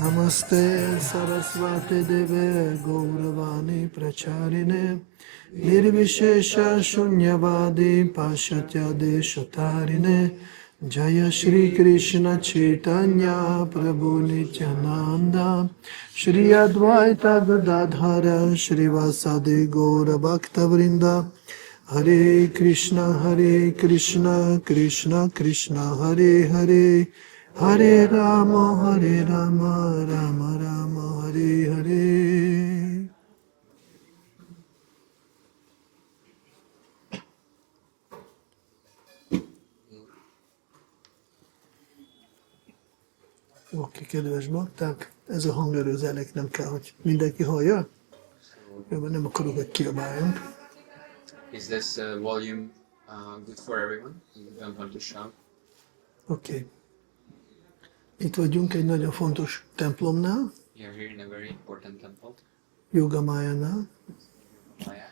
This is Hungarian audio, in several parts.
Namaste Saraswati Deve Gauravani Pracharine Nirvishesha Shunyavadi Pashatya Deshatarine Jaya Shri Krishna Chaitanya Prabhu Nityananda Shri Advaita Gadadhara Shri Vasadi Gaura Bhakta Vrinda Hare Krishna Krishna Krishna Hare Hare Hare Rama, Rama Rama, Hare Hare. Oké, kedves bakták, ez a hangerőzelek nem kell, hogy mindenki hallja. Jó, nem akarok, hogy kiabáljunk. Is this volume good for everyone? You don't want to shout? Oké. Itt vagyunk egy nagyon fontos templomnál, We are here in a very important temple, Yogamayánál. Yogamaya.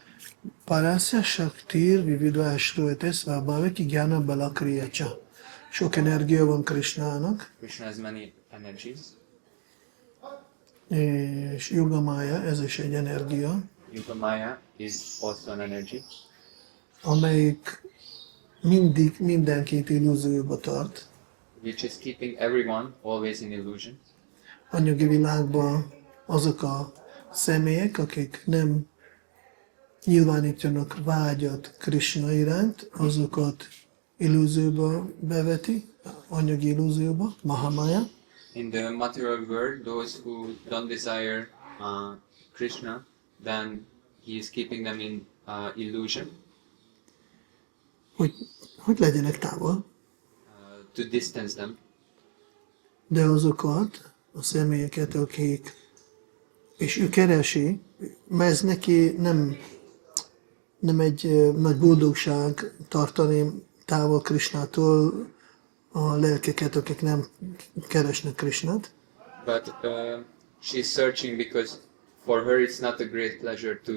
Parasya Shaktir Vividvásrőte Svabhaviki Gyana Balakriyacha. Sok energia van Krishnának, Krishna has many energies. és Yogamaya, ez is egy energia, Yogamaya is also an energy, amelyik mindig mindenkit illúzióba tart. which is keeping everyone always in illusion. Anyagi világban azok a személyek, akik nem nyilvánítanak vágyat Krishna iránt, azokat illúzióba beveti, anyagi illúzióba, Mahamaya. In the material world, those who don't desire Krishna, then he is keeping them in illusion, Hogy legyenek távol, to distance them. de azokat a személyeket, akik, és ő keresi, mert ez neki nem egy nagy boldogság tartani távol Krishnától a lelkeket, akik nem keresnek Krishnát. But she's searching because for her it's not a great pleasure to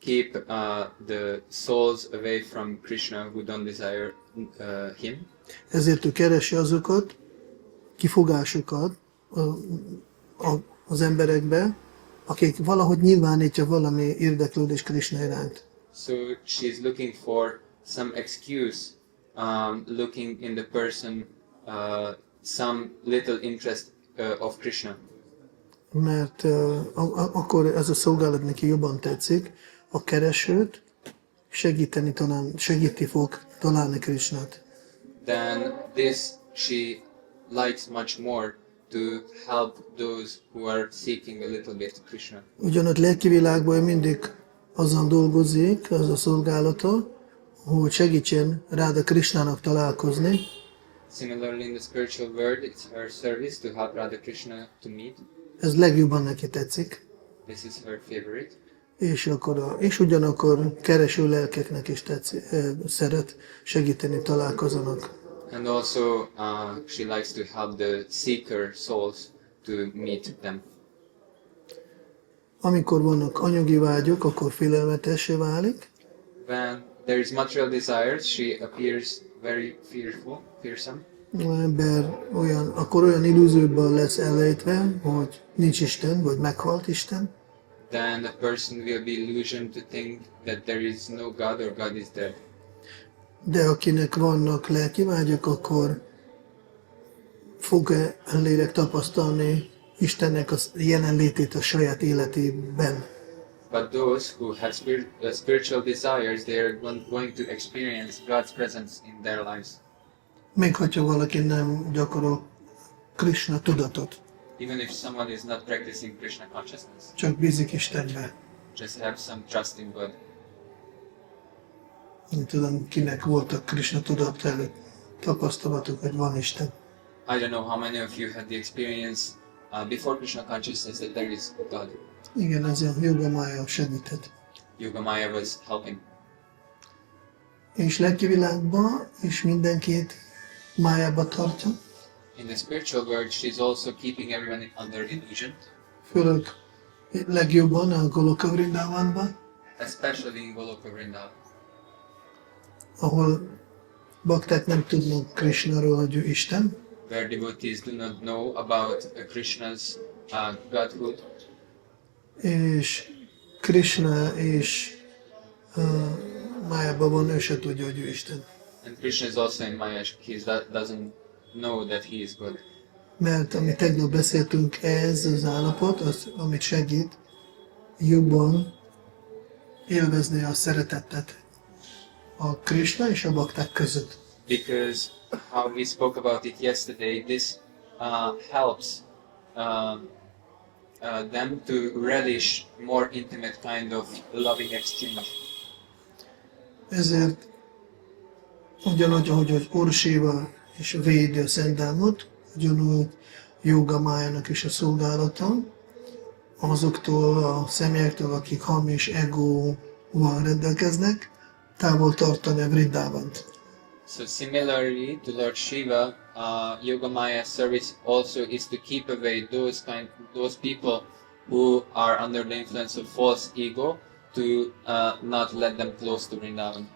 keep the souls away from Krishna who don't desire him. Ezért ő keresi azokat, kifogásokat az emberekbe, akik valahogy nyilvánítja valami érdeklődés Krishna iránt. So she's looking for some excuse, looking in the person some little interest of Krishna. Mert akkor ez a szolgálat neki jobban tetszik, a keresőt segíti fog találni Krishnát. Then this she likes much more to help those who are seeking a little bit Krishna. Ugyanott lelki világban mindig azon dolgozik, az a szolgálata, hogy segítsen Radha Krishnának találkozni, Similarly, in the spiritual world, it's her service to help Radha Krishna to meet. ez legjobban neki tetszik, This is her favorite. és ugyanakkor kereső lelkeknek is szeret segíteni, találkozanak. And also, she likes to help the seeker souls to meet them. Amikor vannak anyagi vágyok, akkor félelmetessé válik, When there is material desires, she appears very fearsome. akkor olyan illúzióban lesz elejtve, hogy nincs Isten, vagy meghalt Isten, then the person will be illusioned to think that there is no God or God is dead. de akinek vannak lelki vágyak, akkor fog-e a lélek tapasztalni Istennek a jelenlétét a saját életében. But those who have spiritual desires, they are going to experience God's presence in their lives. Még hogyha valaki nem gyakorol Krishna tudatot, Even if someone is not practicing Krishna consciousness, csak bízik Istenbe. just have some trust in God. Nem tudom, kinek voltak Krishna tudat előtt tapasztalatok, hogy van Isten. I don't know how many of you had the experience before Krishna consciousness that there is God. Igen, ez a Yogamaya segített. Yogamaya was helping. És lelki világban is mindenkit májába tartja, In the spiritual world, she's also keeping everyone under illusion, főleg legjobban a Goloka Vrindavanban, especially in Goloka Vrindavan, ahol bakták nem tudnak Krishnáról, hogy ő Isten, where devotees do not know about Krishna's godhood, és Krishna és májában van, ő se tudja, hogy ő Isten. and Krishna is also in Maya. He doesn't know that he is God. Mert amit tegnap beszéltünk, ez az állapot, az, amit segít jobban élvezni a szeretetet a Krishna és a bakták között. Because how we spoke about it yesterday, this helps them to relish more intimate kind of loving exchange. Ezért ugyanúgy, ahogy az Ursiva és védi a Szentdámot, ugyanúgy Yogamájának is a szolgálata, azoktól a személyektől, akik hamis egóval rendelkeznek, távol tartani a Vrindavant. So similarly to Lord Shiva, Yogamaya service also is to keep away those people who are under the influence of false ego, to not let them close to Vrindavan.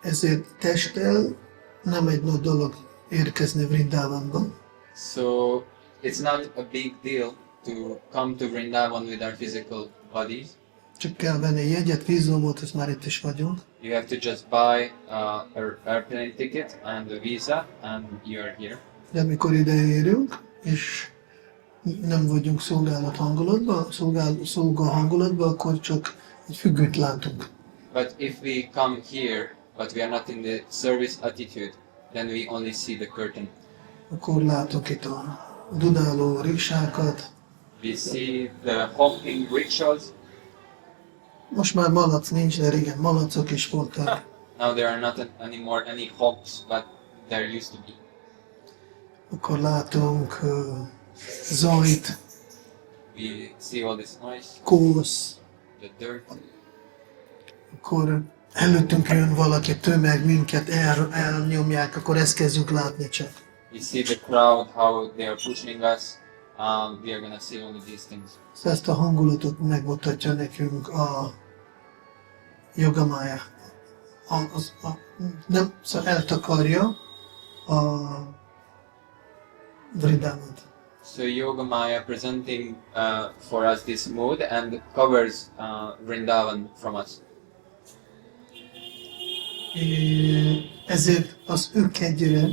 Ezért testtel nem egy nagy dolog érkezni Vrindavanba, So it's not a big deal to come to Vrindavan with our physical bodies. csak kell venni jegyet, vízumot, ezt már itt is vagyunk. You have to just buy an airplane ticket and a visa, and you're here. De amikor ide érünk, és nem vagyunk szolgálat hangulatban, szolga hangulatban, akkor csak egy függőt látunk. But if we come here, but we are not in the service attitude, then we only see the curtain. Akkor látok itt a dudáló riksákat. We see the honking rickshaws. Most már malac nincs, de régen malacok is voltak. Now there are not anymore any honks, but there used to be. Akkor látunk zajt, We see all this noise, kósz. the dirt. Akkor előttünk jön valaki, tömeg, minket elnyomják, akkor ezt kezdjük látni csak. We see the crowd, how they are pushing us. We are gonna see only these things. Szóval ezt a hangulatot megmutatja nekünk a Yogamaya. Nem, szóval eltakarja a Vrindavant. So Yogamaya presenting for us this mode and covers Vrindavan from us. Ezért az őkegyre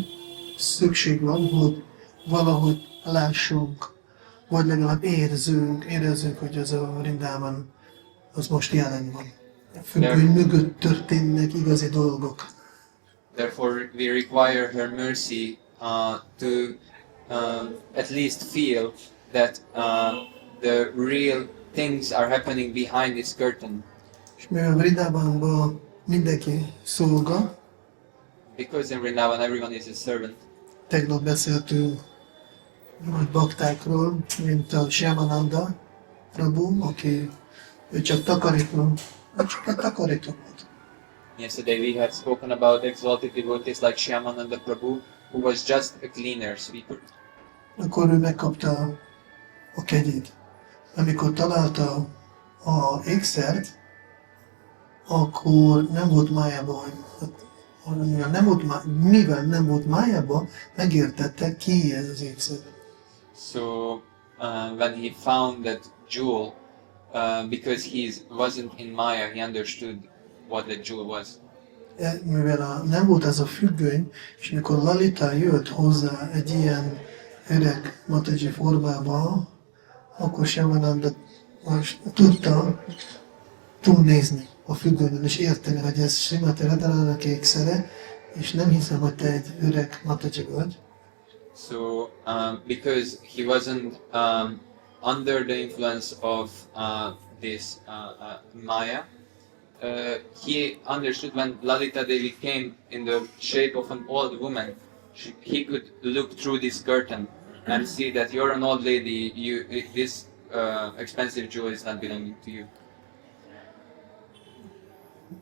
szükség van, hogy valahogy lássunk, vagy legalább érezzünk, hogy az a Vrindavan az most jelen van. Függőny mögött történnek igazi dolgok. Therefore, we require her mercy to at least feel that the real things are happening behind this curtain. És mivel Vrindavanban mindenki szolga, Because in Vrindavan everyone is a servant. tegnap beszéltünk nagy baktákról, mint a Shyamananda Prabhu, aki ő csak takarító, csak egy takarító volt. Yesterday we had spoken about exalted devotees like Shyamananda Prabhu, who was just a cleaner, sweeper. Akkor ő megkapta a kegyét. Amikor találta a ékszert, akkor nem volt májában, hogy mivel nem volt májában, megértette, ki ez az ékszer. So when he found that jewel, because he wasn't in Maya, he understood what that jewel was. Mivel nem volt ez a függöny, és mikor Lalita jött hozzá egy ilyen öreg Mataji formába, akkor Shyamananda most tudta túlnézni a függönyen, és érteni, hogy ez Srimati Radharának ékszere, és nem hiszem, hogy te egy öreg Mataji vagy. So because he wasn't under the influence of this Maya, he understood when Lalita Devi came in the shape of an old woman, he could look through this curtain and see that you're an old lady, this expensive jewel is not belonging to you.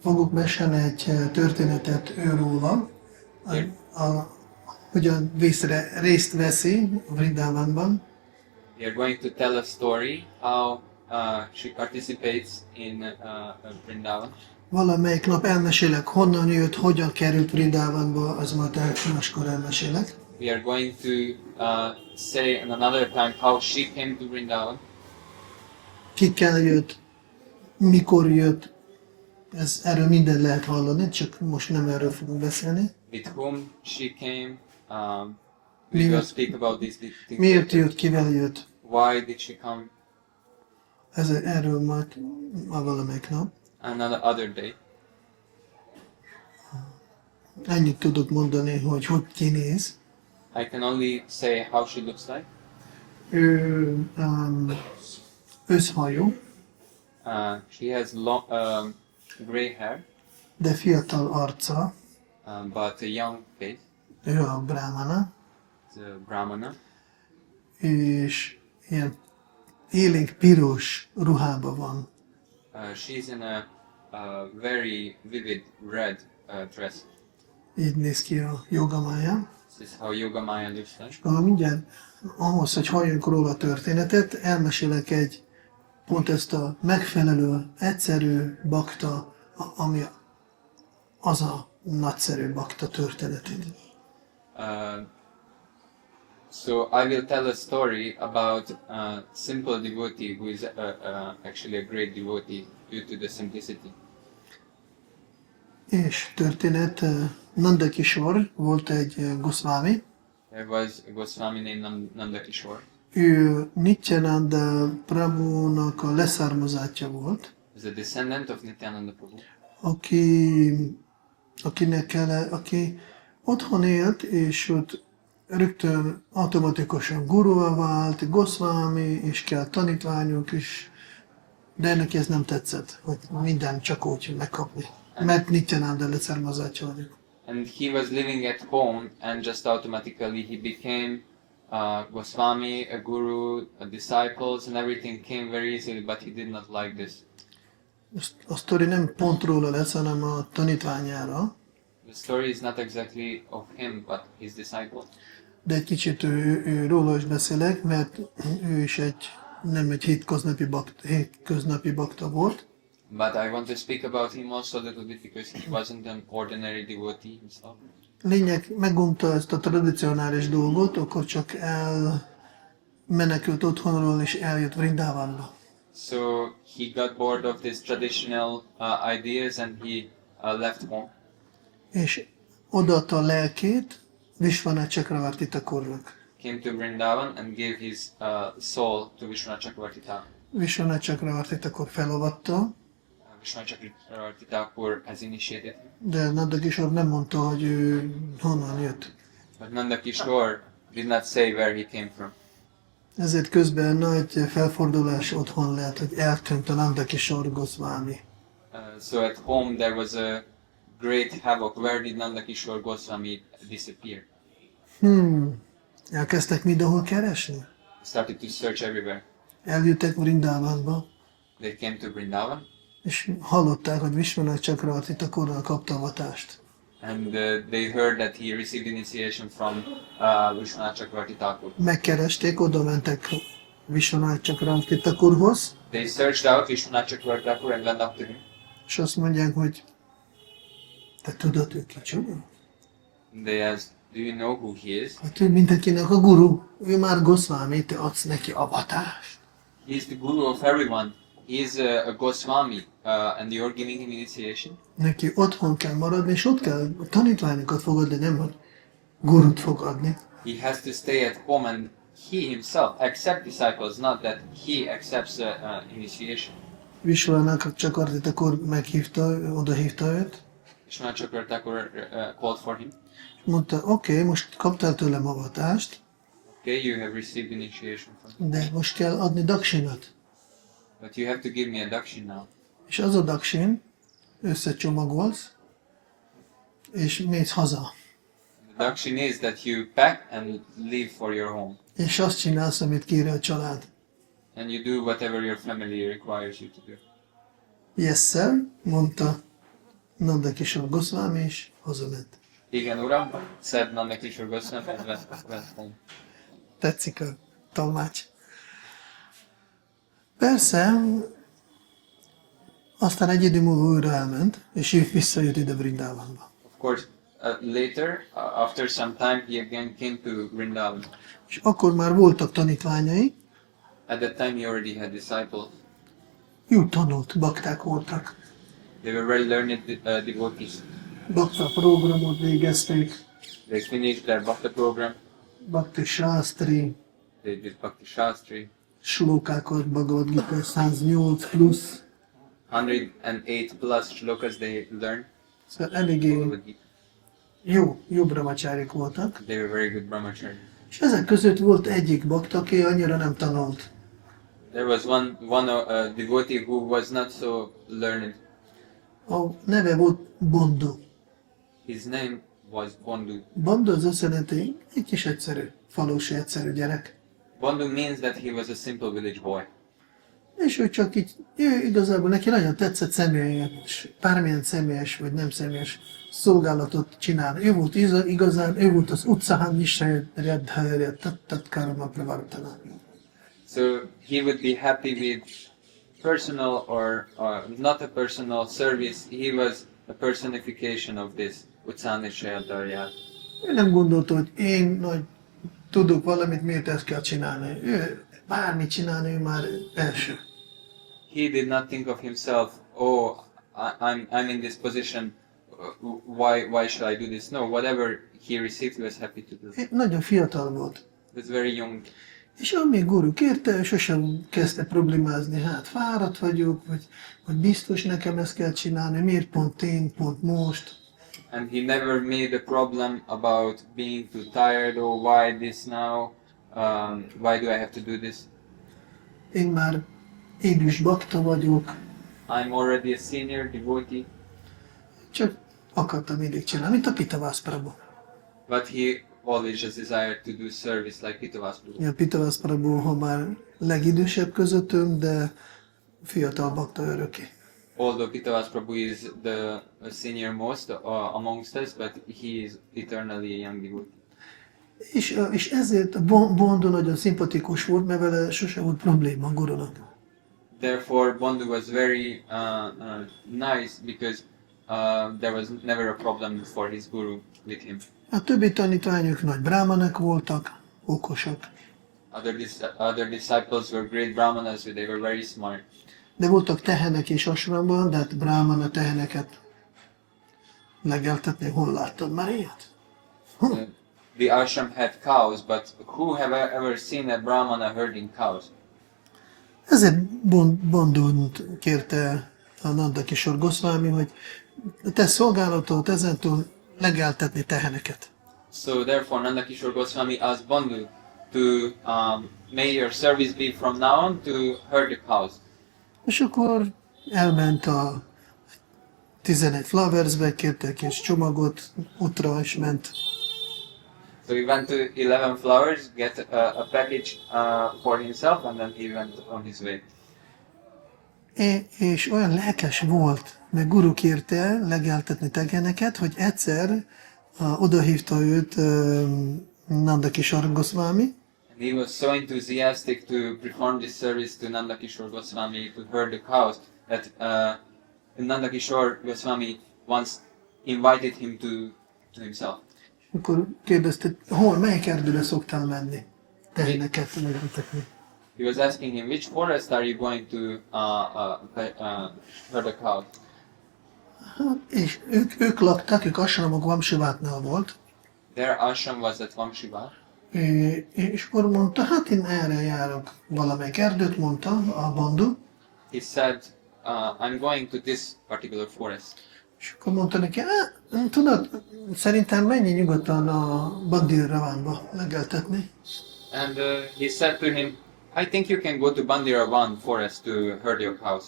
Fogok mesélni egy történetet őróla, hogyan részt veszi Vrindavanban. We are going to tell a story how she participates in Vrindavan. Valamelyik nap elmesélek, honnan jött, hogyan került Vrindavanba, az majd máskor elmesélek. We are going to say in another time how she came to Vrindavan. Kikkel jött, mikor jött, erről minden lehet hallani, csak most nem erről fogunk beszélni. With whom she came. We will speak about these things. Miért jött, kivel jött? Why did she come? Erről majd valamelyik nap. Another day. Ennyit tudok mondani, hogy kinéz. I can only say how she looks like. Ő őszhajú, She has long, gray hair, de fiatal arca. but a young face. Ő a brahmana, The Brahmana. és ilyen élénk piros ruhában van. She's in a very vivid red dress. Így néz ki a Yogamaya. This is how Yogamaya looks like. Mindjárt ahhoz, hogy halljunk róla a történetet, elmesélek pont ezt a megfelelő, egyszerű bakta, ami az a nagyszerű bakta történetét. So I will tell a story about a simple devotee who is actually a great devotee due to the simplicity. És történet, Nanda Kishore volt egy Gosvāmī. There was a Goswami named Nanda Kishore. Ő Nityananda Prabhunak a leszármazátja volt, He was a descendant of Nityananda Prabhu. aki otthon élt, és ott rögtön automatikusan guruvá vált, Gosvāmī, és kell tanítványok is, de neki ez nem tetszett, hogy minden csak úgy megkapni, mert Nityananda leszármazátja vagyok. And he was living at home, and just automatically he became Goswami, a guru, a disciples, and everything came very easily. But he did not like this. A sztori nem pont róla lesz, hanem a tanítványára, The story is not exactly of him, but his disciple. de egy kicsit róla is beszélek, mert ő is nem egy hétköznapi bakta volt. But I want to speak about him also a little bit because he wasn't an ordinary devotee himself. Lényeg, megunta ezt a tradicionális dolgot, akkor csak elmenekült otthonról és eljött Vrindavanba. So he got bored of these traditional ideas and he left home. És odaadta a lelkét Vishwanath Chakravarti Thakurnak. Came to Vrindavan and gave his soul to Vishwanath Chakravarti Thakur. Vishwanath Chakravarti Thakur felavatta, Vishwanath Chakravarti Thakur has initiated him. de Nanda Kishore nem mondta, hogy ő honnan jött. But Nanda Kishore did not say where he came from. Ezért közben nagy felfordulás otthon lehet, hogy eltűnt a Nanda Kishore Gosvāmī. So at home there was a great havoc. Where did Nanda Kishore Goswami disappear? Elkezdtek mindenhol keresni. Started to search everywhere. Eljöttek Vrindavanba, They came to Vrindavan és hallották, hogy Vishwanath Chakravarti Thakurral kapta avatást. and they heard that he received initiation from Vishwanath Chakravarti Thakur. Megkeresték, oda mentek Vishwanath Chakravarti Thakurhoz, They searched out Vishwanath Chakravarti Thakur and went up to him. és azt mondják, hogy te tudod, ő kicsoda? They asked, do you know who he is? Hát ő mindenkinek a guru, ő már Gosvāmī, te adsz neki avatást. He is the guru of everyone. He is a Gosvāmī, and you're giving him initiation? Neki otthon kell maradni, és ott kell tanítványokat fogadni, nem hogy gurut fogadni. He has to stay at home and he himself accept disciples, not that he accepts initiation. Vishwanath Chakravartī meghívta, odahívta őt. Vishwanath Chakravartī called for him. Mondta, oké, most kaptál tőlem avatást, Okay, you have received initiation from him, de most kell adni daksinat. but you have to give me a dakshin now. És az a daksin, összecsomagolsz, és mész haza. The dakshin is that you pack and leave for your home, És azt csinálsz, amit kér a család. and you do whatever your family requires you to do. Yes, sir, mondta Nanda Kishore Gosvāmī, és hazament. Igen, uram, said Nanda Kishore Goswami and went home. Tetszik a tolmács. Persze, aztán egy idő múlva újra elment, és ő visszajött ide Vrindavanba. Of course, later, after some time, he again came to Vrindavana. És akkor már voltak tanítványai, At that time, he already had disciples. jó tanult bakták voltak. They were very learned devotees. Bakta programot végezték, They finished their Bhakti program. Bhakti Shastri, They did Bhakti Shastri. slókákat, Bhagavad Gita 108 plusz. 108 plus shlokas they learned. Szóval eléggé Bhagavad Gita. jó brahmacsárik voltak. They were very good brahmachari. És ezek között volt egyik bakta, aki annyira nem tanult. There was one devotee who was not so learned. A neve volt Bondu. His name was Bondu. Bondu az azt jelenti, egy kis egyszerű, falusi egyszerű gyerek. Bondu means that he was a simple village boy. És ő csak így, ő igazából neki nagyon tetszett személyes, bármilyen személyes vagy nem személyes szolgálatot csinálni. Ő volt igazán, ő volt az utcahán Nishayaradhaya Tattat Karma Pravartana. So he would be happy with personal or not a personal service. He was a personification of this Utsanishayadarya. Ő nem gondolta, hogy én nagy tudok valamit, miért ezt kell csinálni. Ő bármit csinálni, ő már első. He did not think of himself, oh, I'm in this position, why should I do this? No, whatever he received, he was happy to do. Nagyon fiatal volt. He was very young. És ami guru kérte, sosem kezdte problémázni, hát fáradt vagyok, vagy biztos nekem ezt kell csinálni, miért pont én, pont most. And he never made a problem about being too tired, or why this now, why do I have to do this? Én már idős bakta vagyok, I'm already a senior devotee. csak akartam mindig csinálni, mint a Pitavāsa Prabhu. But he always just desired to do service like Pitavāsa Prabhu. A Pitavāsa Prabhu, ha már legidősebb közöttünk, de fiatal bakta örökké. Although Pitavāsa Prabhu is the senior most amongst us, but he is eternally a young devotee. És ezért Bondu nagyon szimpatikus volt, mert vele sosem volt probléma a gurunak. Therefore, Bondu was very nice because there was never a problem for his guru with him. A többi tanítványok nagy brámanek voltak, okosak. Other disciples were great brahmanas, they were very smart. De voltak tehenek is asramban, de hát brámana teheneket legeltetni, hol láttad már ilyet? The ashram had cows, but who have ever seen a brahmana herding cows? Ezért Bondut kérte a Nanda Kishore Gosvāmī, hogy te szolgálatot ezentúl legeltetni teheneket. So therefore, Nanda Kishore Goswami asked Bondu to may your service be from now on to herd the cows. És akkor elment a 11 Flowersbe, kérte egy kis csomagot, útra is ment. So he went to 11 Flowers, get a package for himself, and then he went on his way. És olyan lelkes volt, mert guru kérte legeltetni teheneket, hogy egyszer odahívta őt Nanda Kishore Gosvāmī, And he was so enthusiastic to perform this service to Nanda Kishore Goswami to herd the cows that Nanda Kishore Goswami once invited him to himself. Akkor kérdezte, melyik erdőre szoktál menni? Teheneket megentetni. He was asking him, which forest are you going to herd a cow? Hát, és ők laktak, ők ashramok Vamsivátnál volt. Their ashram was at Vamshiva. És akkor mondta, hát én erre járok valamelyik erdőt, mondta a bandu. He said, I'm going to this particular forest. És akkor mondta neki, tudod, szerintem menj nyugodtan a Bandiravanba legeltetni. And he said to him, I think you can go to Bandiravan forest to herd your cows.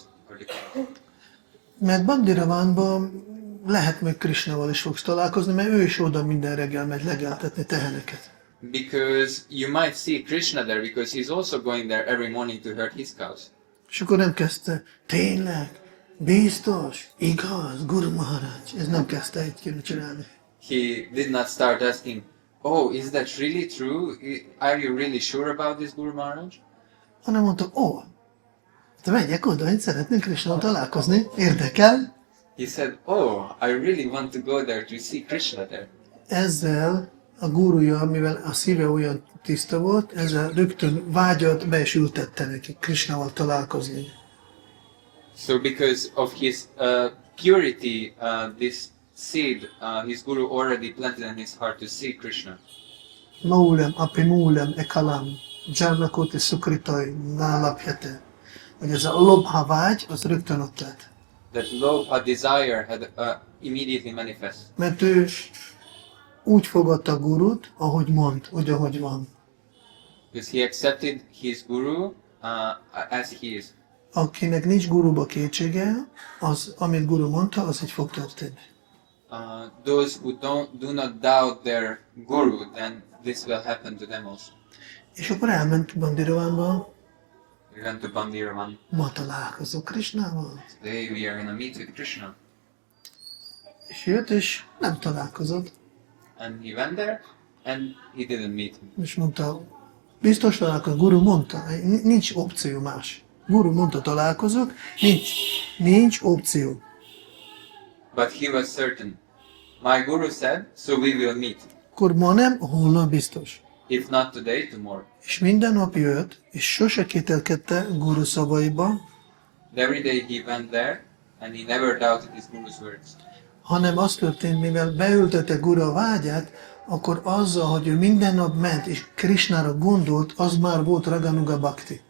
Mert Bandiravanban lehet még Krisnával is fogsz találkozni, mert ő is oda minden reggel megy legeltetni teheneket. Because you might see Krishna there, because he's also going there every morning to herd his cows. És akkor nem kezdte, tényleg, biztos, igaz, Guru Maharaj. Ez nem kezdte egy csinálni. He did not start asking, oh, is that really true? Are you really sure about this, Guru Maharaj? Hanem mondta, te megyek oda, én szeretnék Krisnával találkozni, érdekel. He said, oh, I really want to go there to see Krishna there. Ezzel a guruja, mivel a szíve olyan tiszta volt, ezzel rögtön vágyat be is ültette neki Krisnával találkozni. So because of his purity, this seed, his guru already planted in his heart to see Krishna. Maulem, apimulem, ekalam, dzsárnakoti szukritai, nálapjete. Hogy ez a lobha vágy, az rögtön ott lett. That love, a desire had immediately manifest. Mert ő úgy fogadta a gurut, ahogy mond, úgy ahogy van. Because he accepted his guru as he is. Akinek nincs guruba kétsége, az, amit guru mondta, az így fog történni. Those who do not doubt their guru, then this will happen to them also. És akkor elment Bandiravanba, We went to Bandiravan. ma találkozok Krisnával. Today we are gonna meet with Krishna. És jött, és nem találkozott. And he went there, and he didn't meet him. És mondta, biztos találkozok, guru mondta, nincs opció más. Guru mondta, találkozok, nincs opció. But he was certain. My guru said, so we will meet. Akkor ma nem, holnap biztos. If not today, tomorrow. És minden nap jött, és sose kételkedte guru szavaiba, And every day he went there, and he never doubted his guru's words. hanem az történt, mivel beültette guru a vágyát, akkor azzal, hogy ő minden nap ment, és Krishnára gondolt, az már volt Raganuga-Bhakti.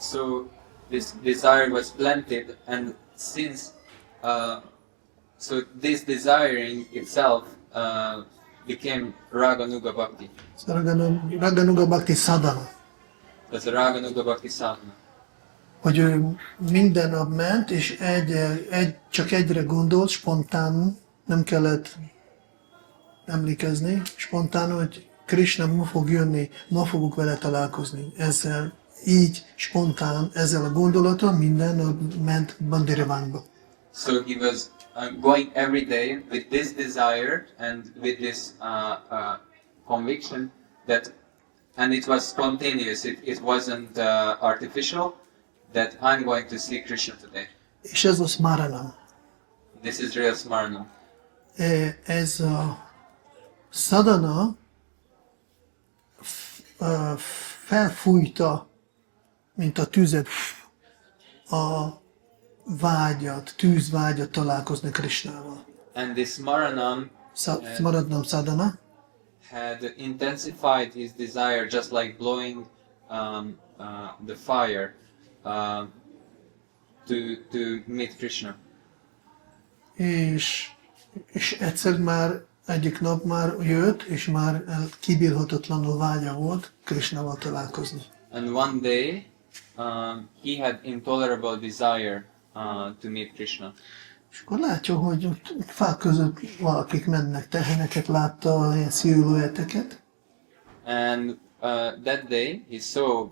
So this desire was planted, and since so this desiring itself became Raganuga Bhakti. Raganuga-Bhakti Sādhana. That's a Raganuga Bhakti Sādhana. Hogy ő minden nap ment, és csak egyre gondolt, spontán, nem kellett emlékezni, spontán, hogy Krishna ma fog jönni, ma fogok vele találkozni. Ezzel, így, spontán, ezzel a gondolattal minden nap ment Bandiravanba. So he was going every day with this desire and with this conviction that, and it was spontaneous, it wasn't artificial, that I'm going to see Krishna today. És ez a smaranam. This is real smarna. Ez a sadhana felfújta, mint a tüzet, a vágyat, tűzvágyat találkozni Krisnával. And this Smaranam Smaranam sadhana had intensified his desire, just like blowing the fire to meet Krishna. és egyszer már egyik nap már jött, és már kibírhatatlanul vágya volt Krisnával találkozni. And one day he had intolerable desire to meet Krishna. És akkor látja, hogy ott fák között valakik mennek, teheneket látta, ilyen sziluetteket. And that day he saw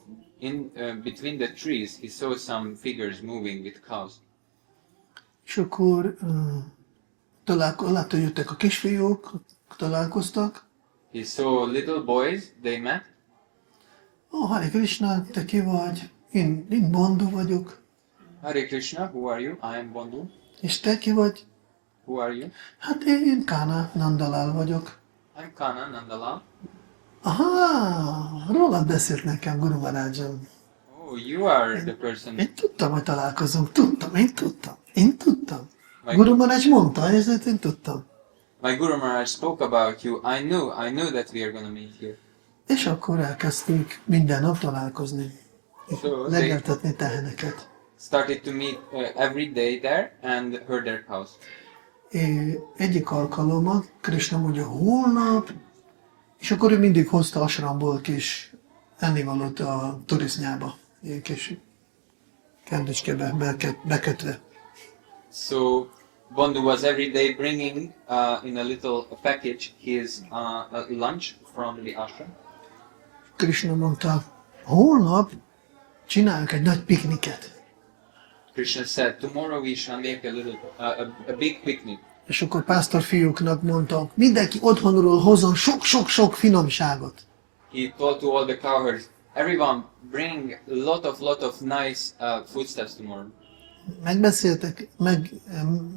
between the trees he saw some figures moving with cows. És akkor látta, hogy jöttek a kisfiúk, találkoztak. He saw little boys, they met. Hare Krishna, te ki vagy? Én Bandhu vagyok. Hare Krishna, who are you? I am Bandhu. És te ki vagy? Who are you? Hát én Kana Nandalal vagyok. I'm Kana Nandalal. Aha, rólad beszélt nekem Guru Maharajam. Oh, you are the person. Én tudtam, hogy találkozunk. Tudtam. My, Guru Maharaj mondta, ezért én tudtam. my Guru Maharaj spoke about you. I knew that we are going to meet here. És akkor elkezdtünk minden nap találkozni. So they Legeltetni teheneket. started to meet every day there and herd their cows. Egyik alkalommal Krishna mondja, holnap, és akkor ő mindig hozta asramból kis ennivalót a turisznyába, ilyen kis kendecskébe bekötve. So Bandhu was every day bringing in a little package his lunch from the ashram. Krishna mondta, holnap csináljuk egy nagy pikniket. Krishna said, tomorrow we shall make a big picnic. És akkor pásztor fiúknak mondta, mindenki otthonról hozzon sok finomságot. He told to all the cowherds, everyone bring lot of nice foodstuffs tomorrow. Megbeszéltek,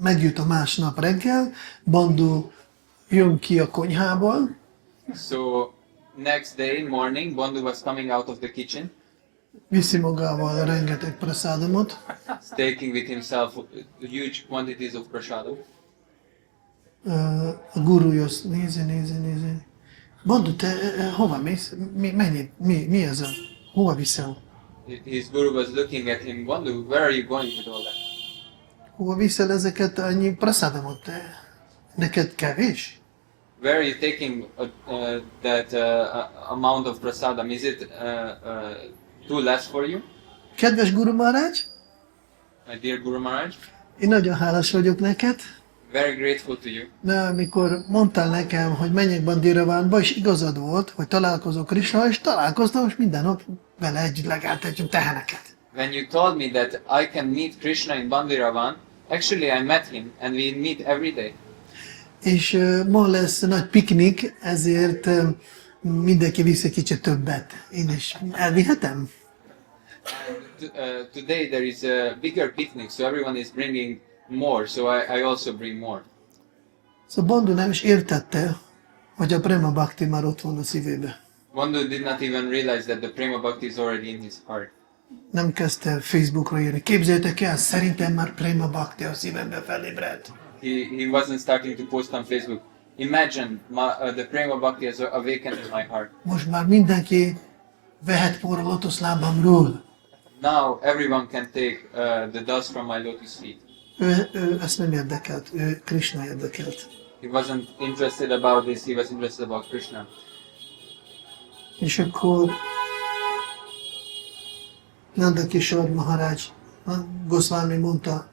megjött a másnap reggel, Bandhu jön ki a konyhából, So next day morning, Bandhu was coming out of the kitchen, viszi magával rengeteg prasadamot, taking with himself huge quantities of prasadam. A guru jössz, nézi. Bandhu, te hova mész? Mi ez a? Hova viszel? His guru was looking at him, Bandhu, where are you going with all that? Hova viszel ezeket annyi prasadamot? Neked kevés? Where are you taking that amount of prasadam? Is it too less for you, Kedves Guru Maharaj, my dear Guru Maharaj? én nagyon hálás vagyok neked, Very grateful to you. de amikor mondtál nekem, hogy menjek Bandiravanba, és igazad volt, hogy találkozok Krisna, és találkoztam, most minden nap vele együtt legeltetjünk teheneket. When you told me that I can meet Krishna in Bandiravan, actually I met him and we meet every day. És ma lesz nagy piknik, ezért mindenki viszi kicsit többet. Én is elvihetem? Today there is a bigger picnic, so everyone is bringing more, so I also bring more. Szóval Bandhu nem is értette, hogy a Prema Bhakti már ott van a szívébe. Bandhu did not even realize that the Prema Bhakti is already in his heart. Nem kezdte Facebookra írni. Képzeljétek el, szerintem már Prema Bhakti a szívembe felébredt. He wasn't starting to post on Facebook. Imagine the Prema Bhakti has awakened in my heart. Most már mindenki vehet por a lotuszlábamról. Now everyone can take the dust from my lotus feet. Ő ezt nem érdekelt, ő Krishna érdekelt. He wasn't interested about this, he was interested about Krishna. És akkor Nanda Kishore Maharaj Gosvāmī mondta,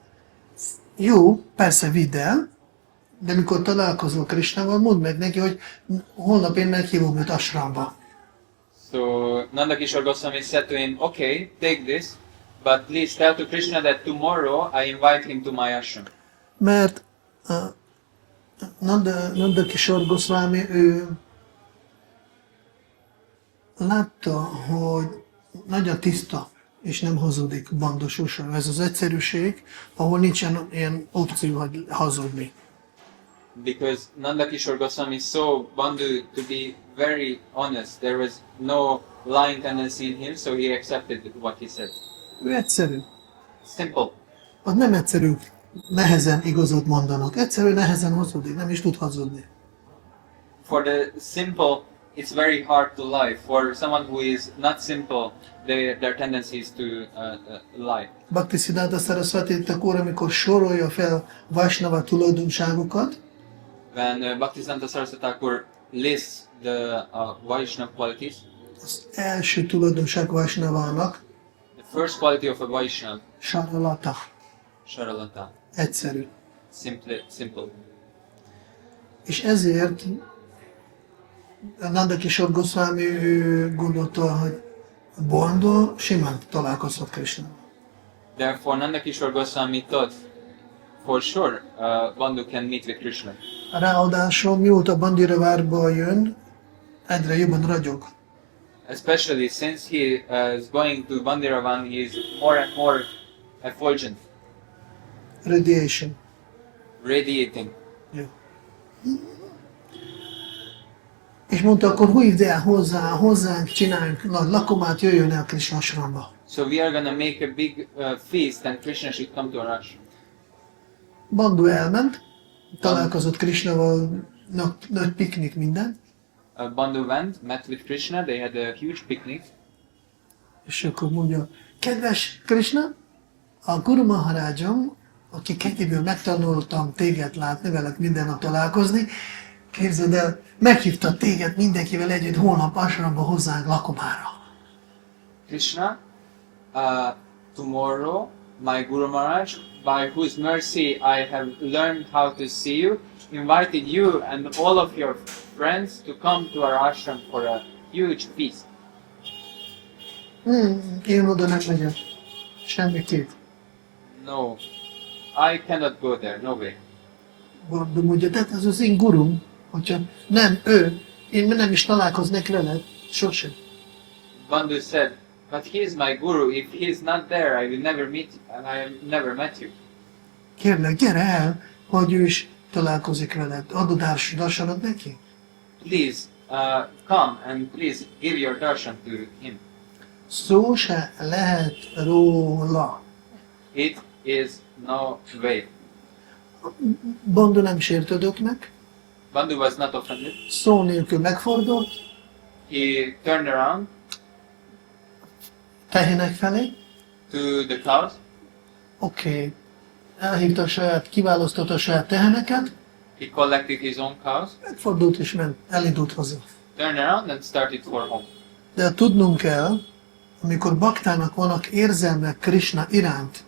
jó, persze vidd el, de mikor találkozol Krishnával, mondd meg neki, hogy holnap én meghívom őt asramba. So Nanda Kishore Goswami said to him, okay, take this, but please tell to Krishna that tomorrow I invite him to my ashram. Mert Nanda Kishore Gosvāmī, ő látta, hogy nagyon tiszta, és nem hazudik Bandhu sosem. Ez az egyszerűség, ahol nincsen ilyen opció, hogy hazudni. Because Nanda Kishore Goswami saw Bandhu to be very honest. There was no lying tendency in him, so he accepted what he said. Ő egyszerű. Simple. Az nem egyszerű, nehezen igazat mondanak. Egyszerű, nehezen hazudik, nem is tud hazudni. For the simple, it's very hard to lie. For someone who is not simple, their tendency is to lie. Bhaktisiddhanta Saraswati Thakur, amikor sorolja fel Vaisnava tulajdonságokat, When Bhaktisiddhanta Saraswati Thakur lists the Vaishnava qualities, az első tulajdonság Vaisnavának the first quality of a Vaishnava, Saralata, Sharalata, egyszerű. simple. És ezért Nanda Kishore Gosvāmī gondolta, hogy Bandhu simán találkozhat Krishnával. Therefore, Nanda Kishore Goswami thought, for sure, Bandhu can meet with Krishna. Ráadásul mióta Bandiravárba jön, egyre jobban ragyog. Especially since he is going to Bandiravan, he is more and more effulgent. Radiation. radiating. Jó. És mondta, akkor hívd el hozzánk, csináljunk lakomát, jöjjön el Krisna asramba. So we are gonna make a big feast and Krishna should come to our ashram. Bandu elment, találkozott Krisnával, nagy piknik, minden. Bandhu went, met with Krishna, they had a huge picnic. És akkor mondja, kedves Krisna, a Guru Maharajom, aki kegyéből megtanultam téged látni, veled minden nap találkozni, képzeld el, meghívta téged mindenkivel együtt holnap asramba hozzánk lakomára. Krishna, tomorrow my Guru Maharaj, by whose mercy I have learned how to see you, invited you and all of your friends to come to our ashram for a huge feast. Én oda nem megyek. Semmiképp. No, I cannot go there, no way. Bandu mondja, de ez az én gurum, hogyha nem ő, én nem is találkoznék veled, sosem. Bandhu said, but he is my guru. If he is not there, I will never meet, and I have never met you. Kérlek, gyere el, hogy ő is találkozik veled. Adod darsanod neki? Please, come and please give your darshan to him. Szó se lehet róla. It is no way. Bandu nem sértődött meg, Bandhu was not offended. szó nélkül megfordult, He turned around tehének felé. to the cows. Oké. Elhívta kiválasztotta a saját teheneket, He collected his own cows, megfordult és ment, elindult haza. turned around and started for home. De tudnunk kell, amikor baktának vannak érzelmek Krishna iránt,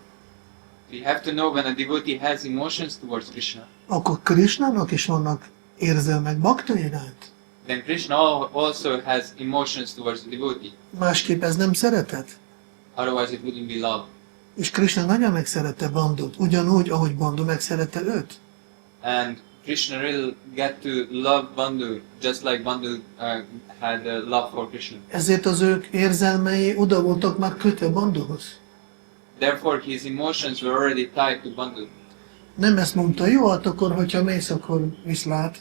We have to know when a devotee has emotions towards Krishna, akkor Krishnának is vannak érzelmek bakta iránt. then Krishna also has emotions towards the devotee. Másképp ez nem szeretet. Otherwise it wouldn't be love. És Krishna nagyon megszerette Bandut, ugyanúgy, ahogy Bandu megszerette őt. And Krishna really get to love Bandhu just like Bandhu had love for Krishna. Ezért az ők érzelmei oda voltak már kötve Banduhoz. Therefore his emotions were already tied to Bandhu. Nem ezt mondta, jó, hát akkor, hogyha mész, akkor viszlát.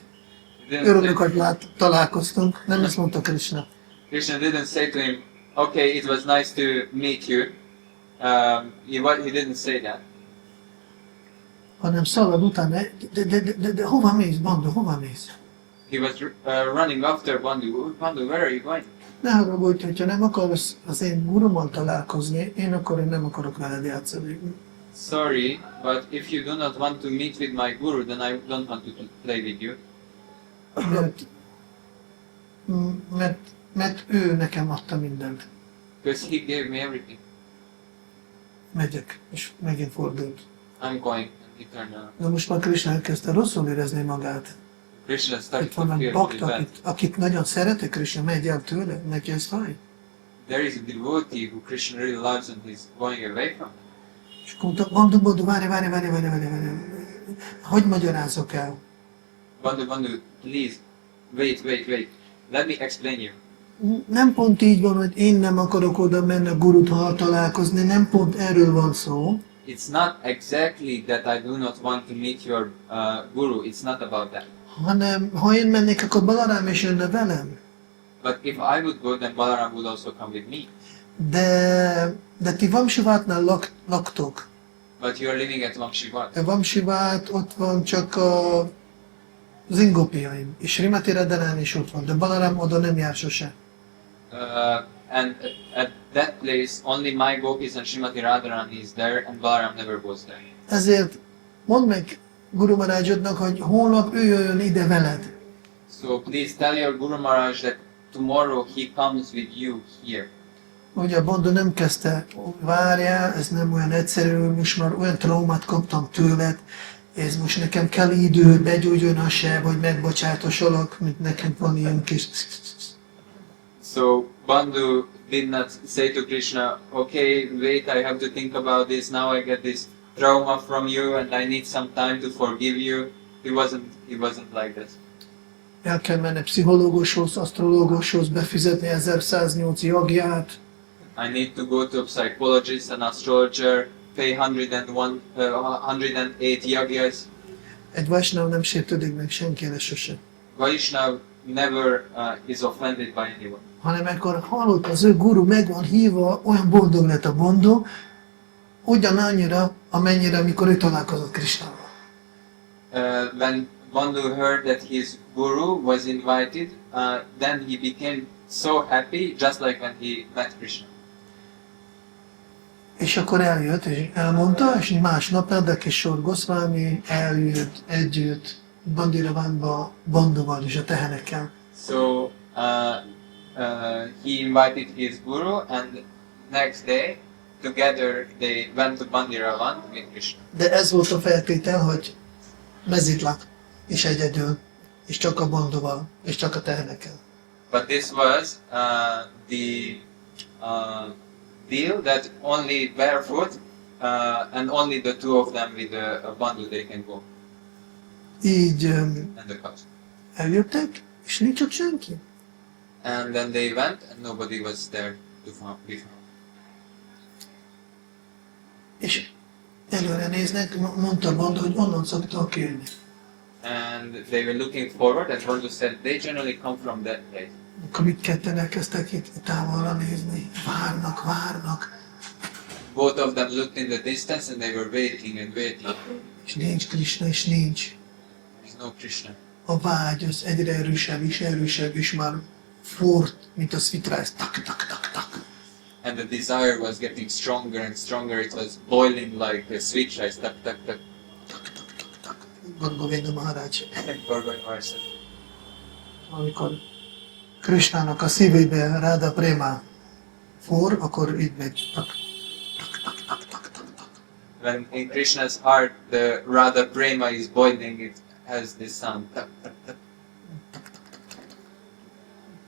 He didn't Örülök, say- hogy találkoztunk. Nem ezt mondta Krishna. Krishna didn't say to him, okay, it was nice to meet you. He didn't say that. Hanem szalad utána, de hova mész, Bandu, hova mész? He was running after Bandhu. "Oh, Bandhu, where are you going?" Ne haragudj, hogyha nem akarsz az én gurummal találkozni, én nem akarok veled játszani. Sorry, but if you do not want to meet with my guru, then I don't want to play with you. Mert ő nekem adta mindent. Because he gave me everything. Megyek, és megint fordult. I'm going. And he turned around. De most már Krishna elkezdte rosszul érezni magát. Krishna started Itt to van egy feel bakta, really bad. akit nagyon szeretek, Krishna megy el tőle, neki ez fáj. There is a devotee who Krishna really loves and he's going away from him. És mondta, Bandu, várj. Hogy magyarázok el? Bandhu, please, wait. Let me explain you. Nem pont így van, hogy én nem akarok oda menni a guruttal találkozni, nem pont erről van szó. It's not exactly that I do not want to meet your guru. It's not about that. Hanem, ha én mennék, akkor Balarám is jönne velem. But if I would go, then Balaram would also come with me. De ti Vamsivátnál laktok. But you are living at Vamshivat. Vamsivát ott van csak az ingopiaim, és Srimati Radharán is ott van, de Balarám oda nem jár sose. And at that place, only my gopis and Srimati Radharani is there, and Balaram never goes there. Ezért mondd meg Guru Maharajodnak, hogy holnap ő jöjjön ide veled. So please tell your Guru Maharaj that tomorrow he comes with you here. Ugye a Bandu nem kezdte, várjál, ez nem olyan egyszerű, most már olyan traumát kaptam tőled, ez most nekem kell idő, begyógyuljon a se, vagy megbocsátosolok, mint nekem van ilyen kis... So Bandhu did not say to Krishna, okay, wait, I have to think about this, now I get this trauma from you and I need some time to forgive you. He wasn't like this. El kell menni pszichológushoz, asztrológushoz, befizetni 1108 jagját. I need to go to a psychologist, an astrologer, pay 108 yagyas. Egy Vaishnava nem sértődik meg senkire sose. Vaishnav never is offended by anyone. Hanem amikor hallott az ő guru meg van hívva, olyan boldog lett a bondó, ugyanannyira, amennyire, amikor ő találkozott Krisnával. When Bandhu heard that his guru was invited, then he became so happy, just like when he met Krishna. És akkor eljött, és elmondta, és másnap Radha Gosvāmī eljött együtt Bandiravanba, Bandhuval és a tehenekkel. So he invited his guru, and next day together they went to Bandiravan to meet Krishna. De ez volt a feltétel, hogy mezitláb, és egyedül, és csak a Bandhuval, és csak a tehenekkel. But this was the deal that only barefoot and only the two of them with a bandhu they can go, Így and the cows. eljöttek, és nincs ott senki. And then they went, and nobody was there to be found. És előre néznek, mondta Bandhu, hogy onnan szoktak jönni. And they were looking forward, and Bandhu said they generally come from that place. Akkor mit ketten elkezdtek itt távolra nézni, várnak, Both of them looked in the distance, and they were waiting and waiting. és nincs Krishna, és nincs. There's no Krishna. A vágy az egyre erősebb, és már ford, mint a szvitrász, tak. And the desire was getting stronger and stronger. It was boiling like a sweet rice. Tak, tak, tak. Govinda Maharaj. Gorgon said. Amikor Krishnának a szívébe Radha Prema forr, akkor így megy. Tak. When in Krishna's heart the Radha Prema is boiling, it has this sound. Tak, tak, tak.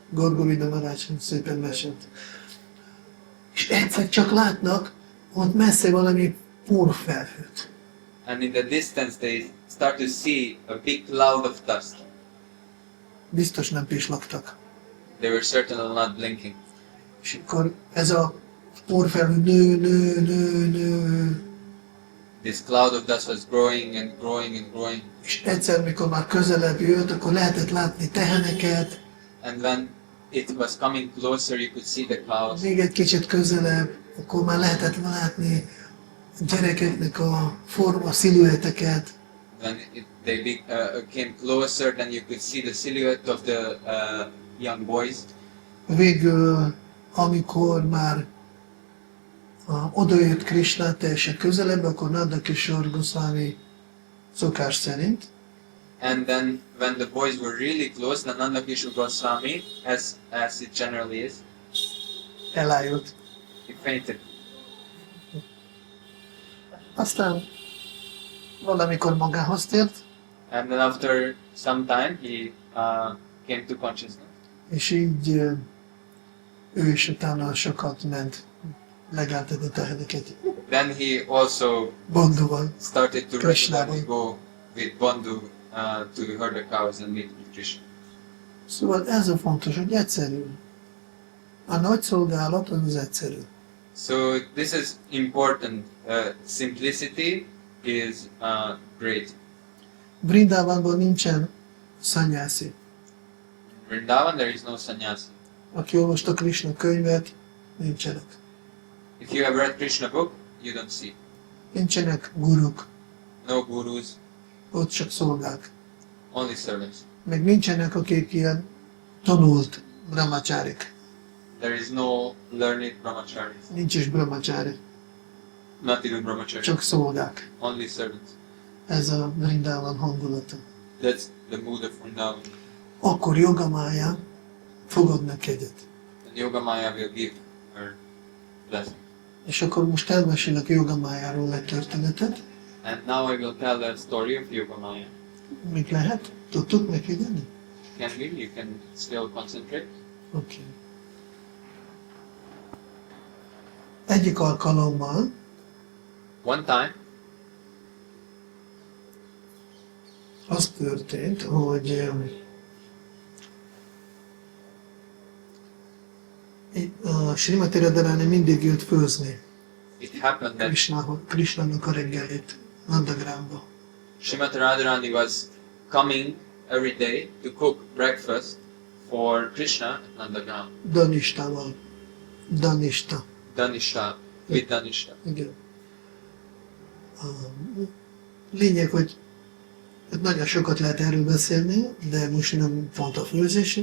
Govinda Maharaj szépen mesélt. És egyszer csak látnak, ott messze valami porfelhőt. And in the distance they start to see a big cloud of dust. Biztos nem pislogtak. They were certainly not blinking. És akkor ez a porfelhő nő. This cloud of dust was growing and growing and growing. És egyszer, mikor már közelebb jött, akkor lehetett látni teheneket. And when it was coming closer, you could see the cows. Még egy kicsit közelebb, akkor már lehetett látni a gyerekeknek a forma, szilueteket. When they came closer, then you could see the silhouette of the young boys. Végül, amikor már odajött Krishna teljesen közelebb, akkor Radha Gosvāmī szokás szerint And then when the boys were really close, then Nandakishore Goswami, as it generally is, elájult. he fainted. Aztán valamikor magához tért, And then after some time, he came to consciousness. és így ő is utána sokat ment legáltatni teheneket Then he also Bandhuval. started to Krishnával. regularly go with Bandhu to herd the cows and meet with Krishna. Szóval ez a fontos, hogy egyszerű. A nagy szolgálat az egyszerű. So this is important. Simplicity is great. Vrindavanban nincsen szanyászi. Vrindavan, there is no sannyasi. Aki olvasta Krishna könyvet, nincsenek. If you have read Krishna book, you don't see. Nincsenek guruk, No gurus, ott csak szolgák. only servants. Meg nincsenek, akik ilyen tanult brahmacharik. There is no learned brahmacharis. Nincs is brahmachari, Not even brahmachari. csak szolgák. Only servants. Ez a Vrindavan hangulata. That's the mood of Vrindavan. Akkor Yogamaya fogadnak egyet. And Yogamaya will give her blessing. És akkor most elmesélek Yogamayáról egy történetet. And now I will tell the story of Yogamaya. Még lehet? Tudtuk megfigyelni? Can we? You can still concentrate. Oké. Egyik alkalommal One time, az történt, hogy a Srimati Radharani mindig jött főzni it happened that Krishnának a reggelét Nandagramba. Srimati Radharani was coming every day to cook breakfast for Krishna at Nandagram. Danistával. Danista. Danisha, with Danisha. Igen. A lényeg, hogy nagyon sokat lehet erről beszélni, de most nem pont a főzés.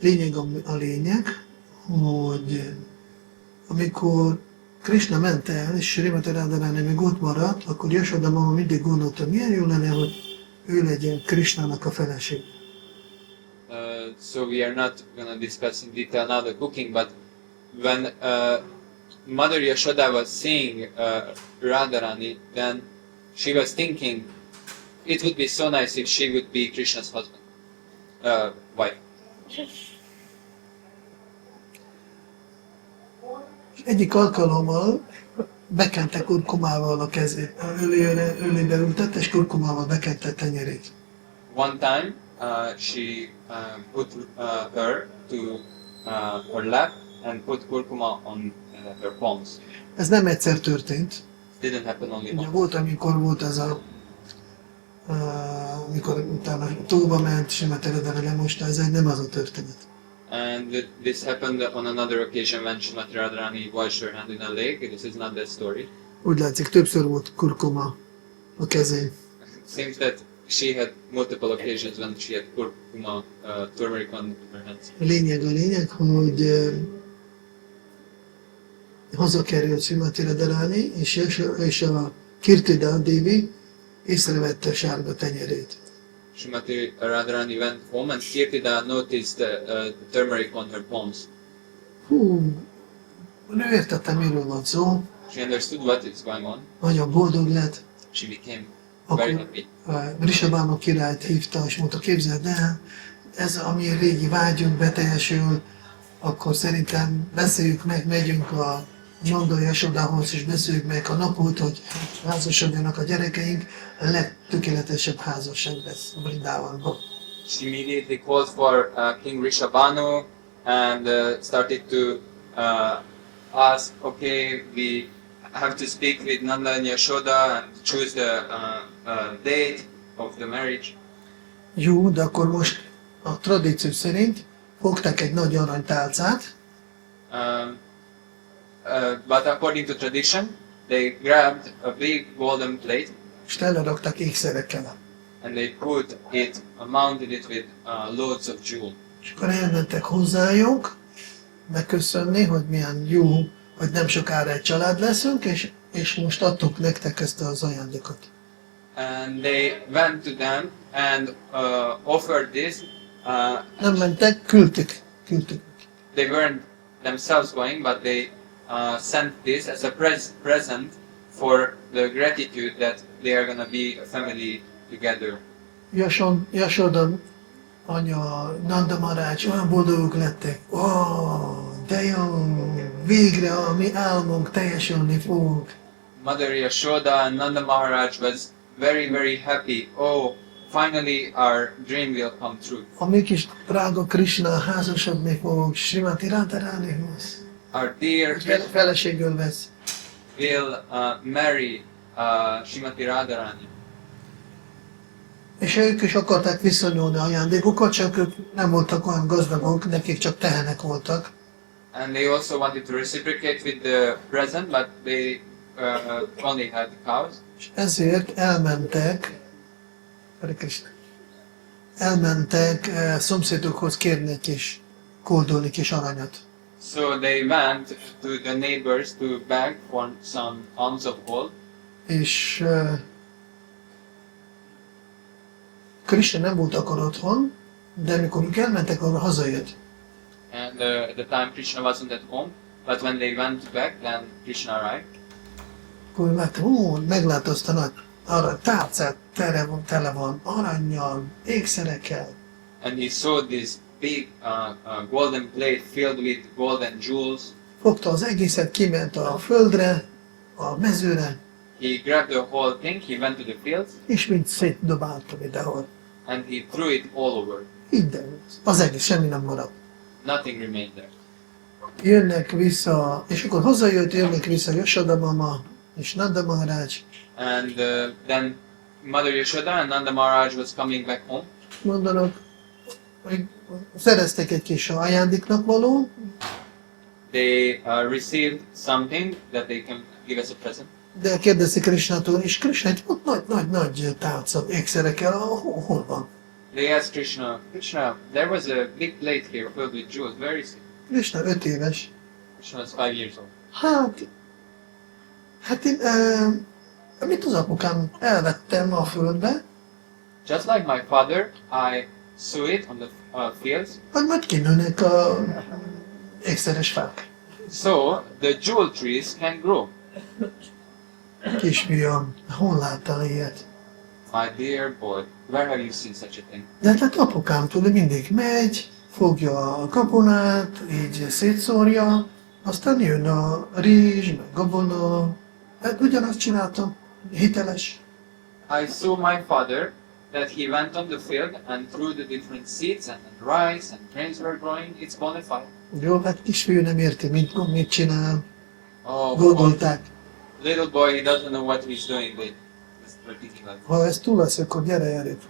Lényeg a lényeg, hogy amikor Krishna ment el, és Srimati Radharani még ott maradt, akkor Jasoda mama mindig gondolta, milyen jó lenne, hogy ő legyen Krishnának a feleség. So we are not going to discuss in detail now the cooking, but when Mother Yashoda was seeing Radharani, then she was thinking it would be so nice if she would be Krishna's husband, wife. Egyik alkalommal bekente kurkumával a kezét, ölébe ültett, és kurkumával bekente tenyerét. One time, she put her to her lap and put kurkuma on her palms. Ez nem egyszer történt. It didn't happen only Ugye once. volt, amikor volt ez amikor utána tóba ment, Srimati Radharani lemosta, ez nem az a történet. And this happened on another occasion when Srimati Radharani washed her hand in a lake. This is not that story. Úgy látszik, többször volt kurkuma a kezén. It seems that she had multiple occasions when she had kurkuma, turmeric on her hands. A lényeg, hogy hazakerült Srimati Radharani, és a Kirtida Devi észrevette sárga tenyerét. Srimati Radharani went home and Kirtida noticed the turmeric on her palms. Hú, ő értette, miről van szó, She understood what is going on. nagyon boldog lett. She became very Akkor happy. Vrishabhanu királyt hívta, és mondta, képzeld el, ez a mi régi vágyunk beteljesül, akkor szerintem beszéljük meg, megyünk a Nanda Yasodához, és beszéljük meg a napot, hogy házasodjanak a gyerekeink, a legtökéletesebb házasság lesz a Vrindavanban. She immediately called for King Rishabhanu and started to ask, okay, we have to speak with Nanda and Yashoda and choose the date of the marriage. Jó, de akkor most a tradíció szerint fogták egy nagy aranytálcát, But according to tradition, they grabbed a big golden plate és telerakták ékszerekkel. and they put it, mounted it with loads of jewel. És akkor elmentek hozzájuk, megköszönni, hogy milyen jó, hogy nem sokára egy család leszünk, és most adtuk nektek ezt az ajándékot. And they went to them and offered this. Nem mentek, küldtük. They weren't themselves going, but they sent this as a present for the gratitude that they are going to be a family together. Yasoda anya, Nanda Maharaj, olyan boldogok lettek. De jó, végre a mi álmunk teljesülni fog. Mother Yashoda and Nanda Maharaj was very, very happy. Oh, finally our dream will come true. A mi kis drága Krishna házasodni fog Srimati Radharanihoz. Our dear Feleségül vesz. will marry Srimati Radharani. És ők is akarták viszonyulni ajándékokat, csak ők nem voltak olyan gazdagok, nekik csak tehenek voltak. And they also wanted to reciprocate with the present, but they only had cows. És ezért elmentek szomszédokhoz kérni egy kis koldolni kis aranyat. So they went to the neighbors to beg for some alms of gold. És Krishna nem volt akkor otthon, de amikor ők elmentek, arra hazajött. And at the time Krishna wasn't at home, but when they went back, then Krishna arrived. Akkor meglátta azt a nagy tálcát, tele van arannyal, ékszerekkel. And he saw this big golden plate filled with golden jewels. Fogta az egészet, kiment a földre, a mezőre, He grabbed the whole thing, he went to the fields, és mind szétdobálta mindenhol. and he threw it all over. Minden. Az egész, semmi nem maradt. Nothing remained there. Jönnek vissza, és akkor jönnek vissza Yasoda mama és Nanda Maharaj, And then Mother Yashoda and Nanda Maharaj was coming back home. Mondanak, hogy szereztek egy kis ajándéknak való, They received something that they can give as a present. de kérdezi Krisnától, és Krisna egy nagy tálca ékszerekkel, hol van? They asked Krishna, Krishna, there was a big plate here filled with jewels. Where is it? Krisna 5 éves. Krishna was 5 years old. Hát én, mit az apukám, elvettem a földbe, Just like my father, I saw it on the fields. hogy majd kinőnek a ékszeres fák. So the jewel trees can grow. Kisfiam, hol láttál ilyet? My dear boy, where have you seen such a thing? De hát apukám tudod, mindig megy, fogja a gabonát, így szétszórja, aztán jön a rizs, meg gabona. Hát ugyanazt csináltam, hiteles. I saw my father that he went on the field and threw the different seeds and rice and grains were growing. It's bona fide. Jó, hát kisfiú nem érti, mit csinál. Oh, Gondolták, little boy, he doesn't know what he's doing. They just repeating like ha ez túl lesz, akkor gyere előbb.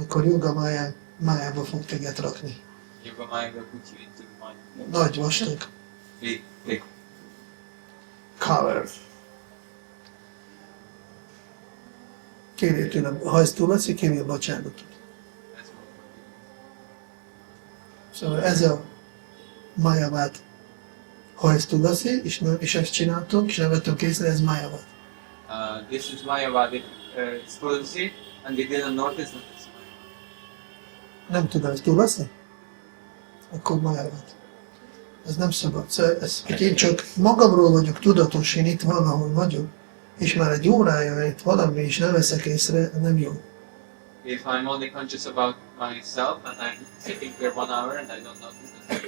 Akkor Yogamájába fog téged rakni. Yogamaya will put you into the mind. Nagy vastag. Big. Cover. Kérjél tőlem, ha ez túl lesz, kérjél bocsánatot. Szóval ez a Mayavát, ha ez túl lesz, és ezt csináltunk, és nem vettem készre, ez Mayavát. This is Mayavadi Tulsi, and we didn't notice that it's Nem tudom, ez túl lesz? Akkor Mayavát. Ez nem szabad. Szóval én csak magamról vagyok tudatos, én itt valahol vagyok, és már egy órája itt valami is nem veszek észre, nem jó. If I'm only conscious about myself and I'm sitting here 1 hour and I don't notice that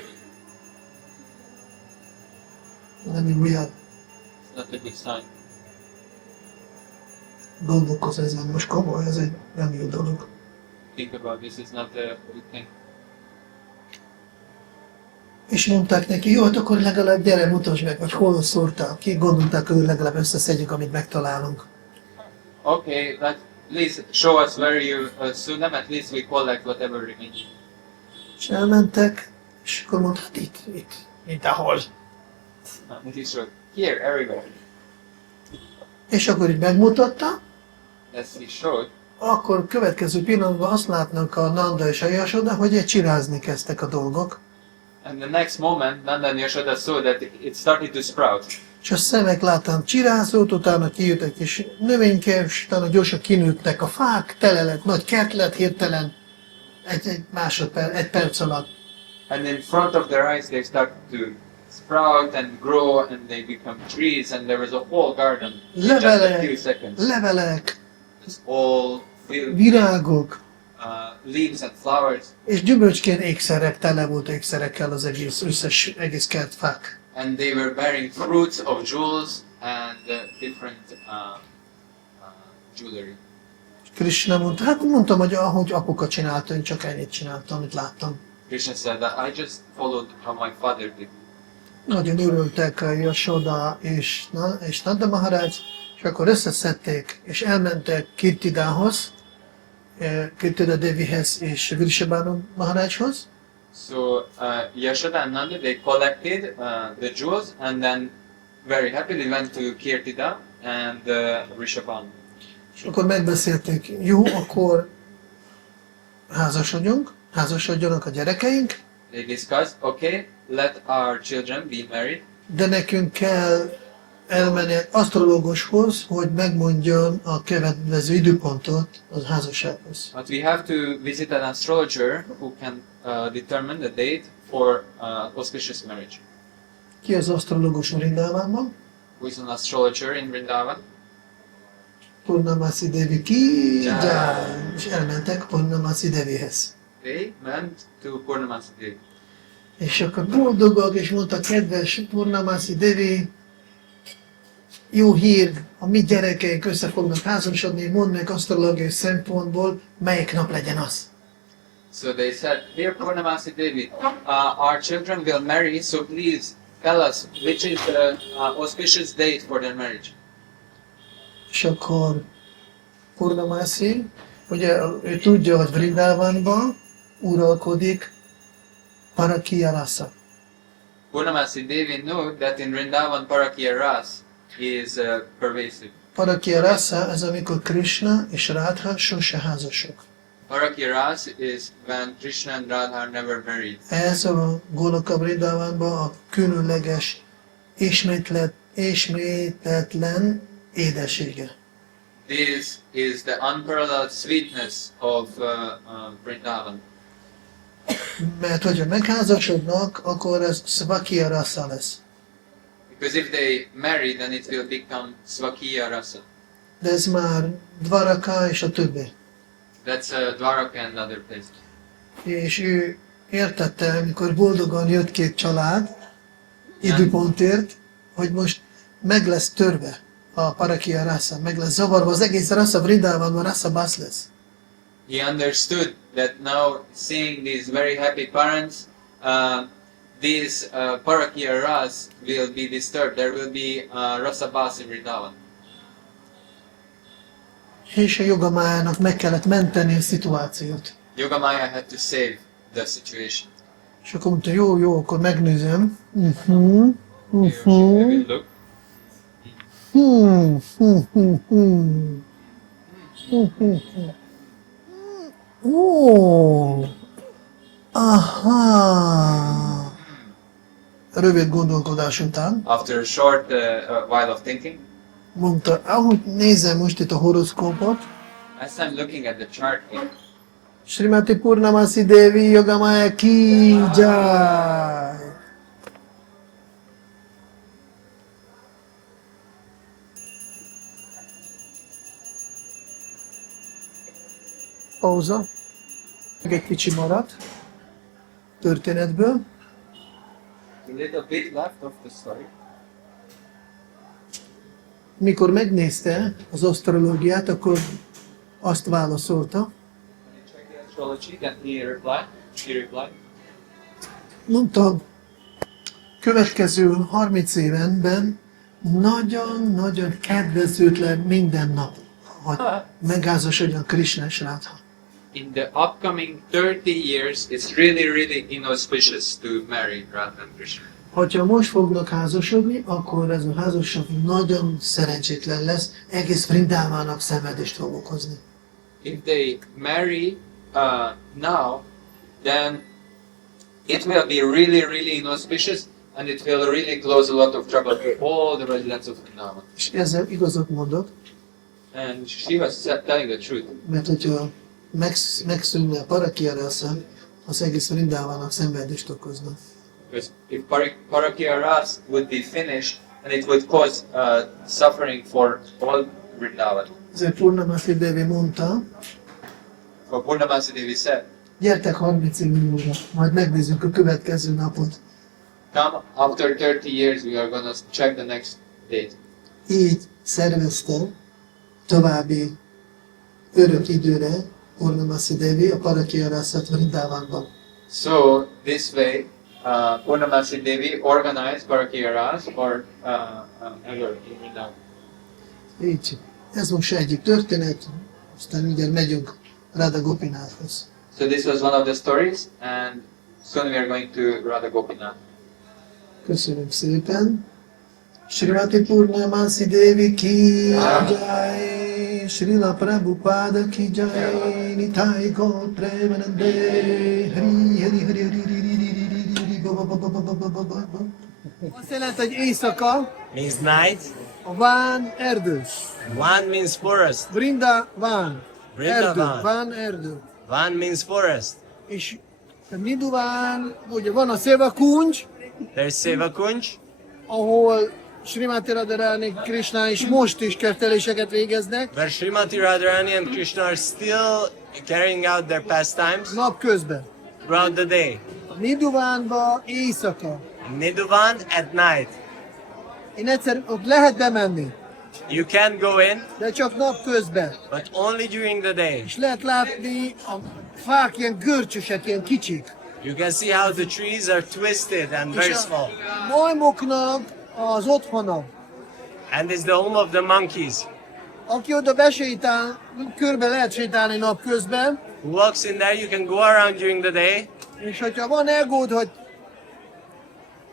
Nem jó, jár. it's not a good sign. Gondolkozz ezen, most komoly, ez egy nem jó dolog. Think about this, it's not a good thing. És mondták neki, jó, hát akkor legalább gyere, mutasd meg, hogy hol szórtál ki, gondolták, hogy legalább összeszedjük, amit megtalálunk. Okay, at least show us where you sow them, at least we collect whatever remains. És elmentek, és akkor mondta, hát itt, mindenhol. And he showed, here, everywhere. És akkor így megmutatta, As he showed, akkor következő pillanatban azt látnak a Nanda és a Yashoda, hogy csirázni kezdtek a dolgok. and the next moment, Nanda and Yashoda saw that it started to sprout. És a szemek láttam csirázott, utána kijött egy kis növényke, és utána gyorsan kinőttek a fák, tele lett, nagy kert lett hirtelen, egy perc alatt. And in front of their eyes, they started to sprout and grow, and they become trees, and there was a whole garden in just a few seconds. Levelek, It's all filled with virágok, leaves and flowers, és gyümölcskén ékszerek, tele volt ékszerekkel az egész kert fák. and they were bearing fruits of jewels and different jewelry. Krishna mondta, hát mondtam, hogy ahogy apuka csinálta, én csak ennyit csináltam, amit láttam. Krishna said that I just followed how my father did. Nagyon örültek a Yashoda és Nanda Maharaj, és akkor összeszedték, és elmentek Kirtidához, Kirtida Devihez és Vrindavana Maharajhoz, So Yashoda and Nanda, they collected the jewels, and then very happily went to Kirtida and Rishabhan. és akkor megbeszélték, jó, akkor házasodjanak a gyerekeink, They discussed, okay, let our children be married, de nekünk kell elmenni egy asztrológushoz, hogy megmondjon a következő időpontot a házassághoz. but we have to visit an astrologer who can determine the date for auspicious marriage. Ki az asztrológus Vrindavánban? Who is an astrologer in Vrindavan? Purnamasi Devi ki, Jai. és elmentek Purnamasi Devihez. They went to Purnamasi Devi. És akkor boldogak, és mondta, kedves Purnamasi Devi, jó hír, a mi gyerekeink össze fognak házasodni, mondd meg asztrológiai szempontból, melyik nap legyen az. So they said, dear Purnamasi Devi, our children will marry, so please tell us which is the auspicious date for their marriage. És akkor Purnamasi, ugye ő tudja, hogy Vrindavanban uralkodik Parakya rasa. Purnamasi Devi knew that in Vrindavan Parakya Ras is pervasive. Parakya rasa, ez amikor Krishna és Radha sose házasok. Parakya Ras is when Krishna and Radha are never married. Ez a Goloka Vrindavanban a különleges, ismétetlen édesége. This is the unparalleled sweetness of Vrindavan. Mert hogyha megházasodnak, akkor ez Svakya rasa lesz. Because if they marry, then it will become Swakiya Rasa. De ez már Dvaraka és a többi. That's Dwaraka and other places. És ő értette, amikor boldogan jött két család, időpontért, hogy most meg lesz törve a Parakya rasa, meg lesz zavarva az egész rasa, Vrindavanban rasa basz lesz. He understood that now, seeing these very happy parents, this Parakya Ras will be disturbed. There will be Rasa Bas in Vrindavan. És a Yogamájának meg kellett menteni a szituációt. Yogamaya had to save the situation. És akkor mondta, jó, akkor megnézem. Here we look. Ó, aha. Rövid gondolkodás után After a short while of thinking, mondta, ahogy nézem most itt a horoszkópot, as I'm looking at the chart here, Srimati Purnamasi Devi Yogamaya ki jai. Pauza. Még egy kicsi maradt történetből. a little bit left of the story. Mikor megnézte az asztrológiát, akkor azt válaszolta, When he checked the astrology, then she replied, mondta, következő 30 évenben nagyon-nagyon kedvezőtlen minden nap, hogy megházasodjon Krishna és Radha. in the upcoming 30 years, it's really inauspicious to marry Radha and Krishna. Ha most fognak házasodni, akkor ez a házasság nagyon szerencsétlen lesz, egész Vrindávának szenvedést fog okozni. If they marry now, then it will be really inauspicious, and it will really cause a lot of trouble to all the residents of Vrindavan. És ezzel igazat mondok, And she was telling the truth. mert hogyha megszűnne a Parakya rasa, az egész Vrindávának szenvedést okozna. Because if Parakya Ras would be finished, then it would cause suffering for all Vrindavan. Ezért Purnamasi Devi mondta, For Purnamasi Devi said, gyertek 30 év múlva, majd megnézzük a következő napot. come after 30 years, we are going to check the next date. Így szervezte további örök időre Purnamasi Devi a Parakya rasat Vrindavanban. So this way, Purnamasi Devi organized Parakya Ras for ever in Vrindavan. Így. Ez most egyik történet, aztán mindjárt megyünk Radha Gopinathhoz. So this was one of the stories, and soon we are going to Radha Gopinatha. Köszönöm szépen. Srimati Purnamasi Devi ki jai, Srila Prabhupada ki jai, Nitai Gaur Premanande, Hari Hari Hari Hari Hari Hari Hari Baba Baba Baba Baba Baba. Azt jelenti, hogy éjszaka, Means night. a ván erdős. Van means forest. Vrindavana, erdő, Vrindavana. ván erdő. Van means forest. És a Niduván, ugye van a Szevakuncs, There's Sevakunj, ahol Srimati Radharani Krishna is most is kerteléseket végeznek, where Srimati Radharani and Krishna are still carrying out their pastimes napközben. throughout the day. A Niduvánba éjszaka. Niduvan at night. Én egyszer ott lehet bemenni, You can go in, de csak napközben. but only during the day. És lehet látni a fák ilyen görcsösek, ilyen kicsik. You can see how the trees are twisted and very És small. a majmoknak az otthona. And it's the home of the monkeys. Aki oda besétál, körbe lehet sétálni napközben, Who walks in there, you can go around during the day. és hogyha van egód, hogy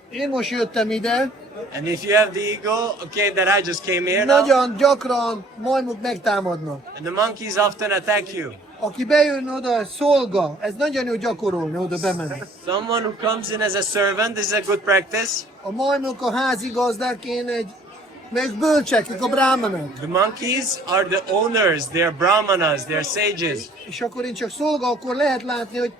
én most jöttem ide, And if you have the ego, okay, that I just came here now. nagyon gyakran majmok megtámadnak. And the monkeys often attack you. Aki bejön oda, szolga, ez nagyon jó gyakorolni, oda bemenni. Someone who comes in as a servant, this is a good practice. A majmok a házigazdák, meg bölcsek, a brámanok. The monkeys are the owners, they're brahmanas, they're sages. És akkor én csak szolga, akkor lehet látni, hogy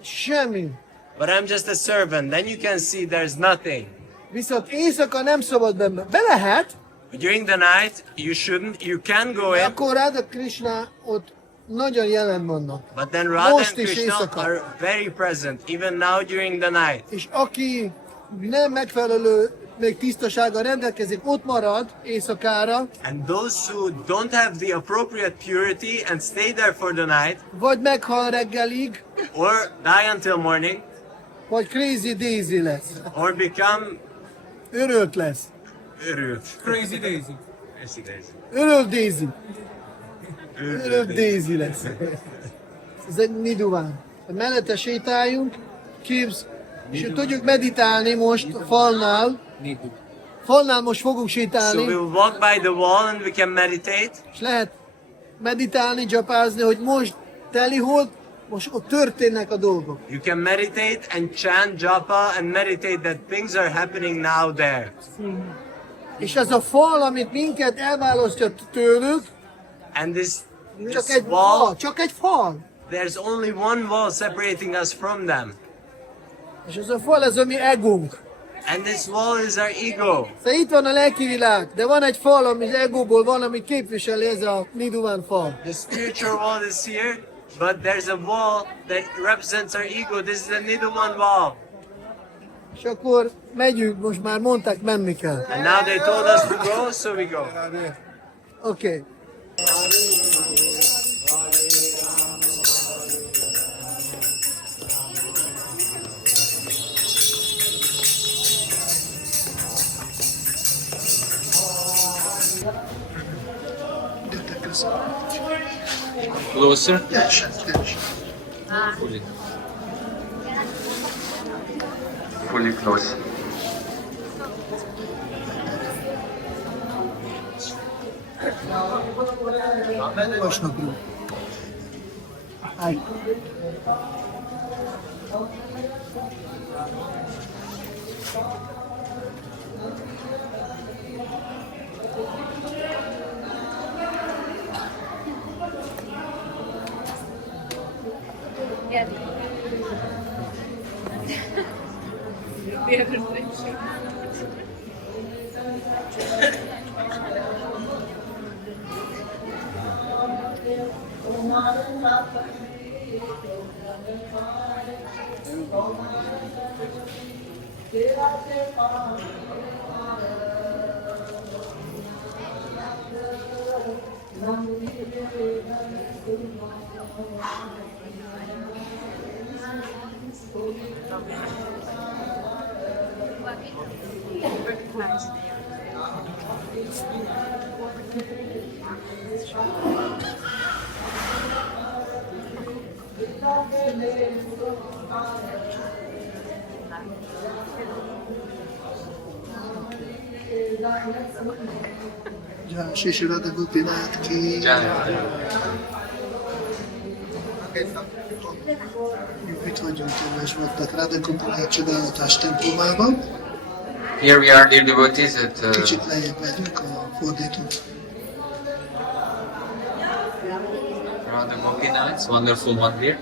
semmi. But I'm just a servant, then you can see there's nothing. Viszont éjszaka nem szabad benne. Be lehet, But during the night, you shouldn't, you can go de in. akkor Radha Krishna ott nagyon jelen vannak. But then Radha and Most is Krishna éjszaka. are very present, even now during the night. És aki nem megfelelő, még tisztasággal rendelkezik, ott marad éjszakára, And those who don't have the appropriate purity and stay there for the night, vagy meghal reggelig, or die until morning, vagy crazy daisy lesz. or become Örült lesz. Crazy Daisy. Örült Daisy. Örült Daisy lesz. Ez egy niduván. Mellette sétáljunk, és tudjuk meditálni most a falnál. Falnál most fogunk So sétálni, we will walk by the wall and we can meditate. és lehet meditálni, dzsapázni, hogy most teli hold, most ott történnek a dolgok. You can meditate and chant japa and meditate that things are happening now there. És ez a fal, amit minket elválasztja tőlük, And this csak egy wall, fal, csak egy fal. there's only one wall separating us from them. És ez a fal, ez a mi egónk. And this wall is our ego. Szóval itt van a lelki világ, de van egy fal, ami az egóból van, ami képviseli ez a niduván fal. The spiritual wall is here, but there's a wall that represents our ego. This is the Niduman wall. És akkor megyünk, most már mondták, menni kell. And now they told us to go, so we go. Oké. Closer. Teljesen. Fully close. Vasnapról. Állj. Jai Shri Radha Gopinatha ki Itt vagyunk és voltak Radha Gopinatha csodálatos templomában. Here we are, dear devotees, at Kicsit lejjebb megyünk a fordítót. Radha Gopinatha's wonderful mandir.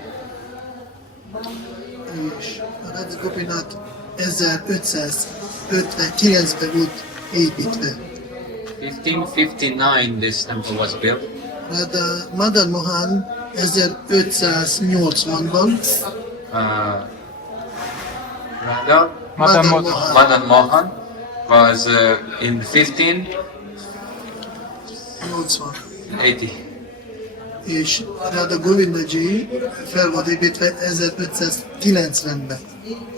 És a Radha Gopinatha 1559-ben volt építve. 1559 this temple was built. Radha Madan Mohan 1580-ban Radha Madan Madan Mohan was in 1580. 80. És Radha Govindaji fel volt építve 1590-ben.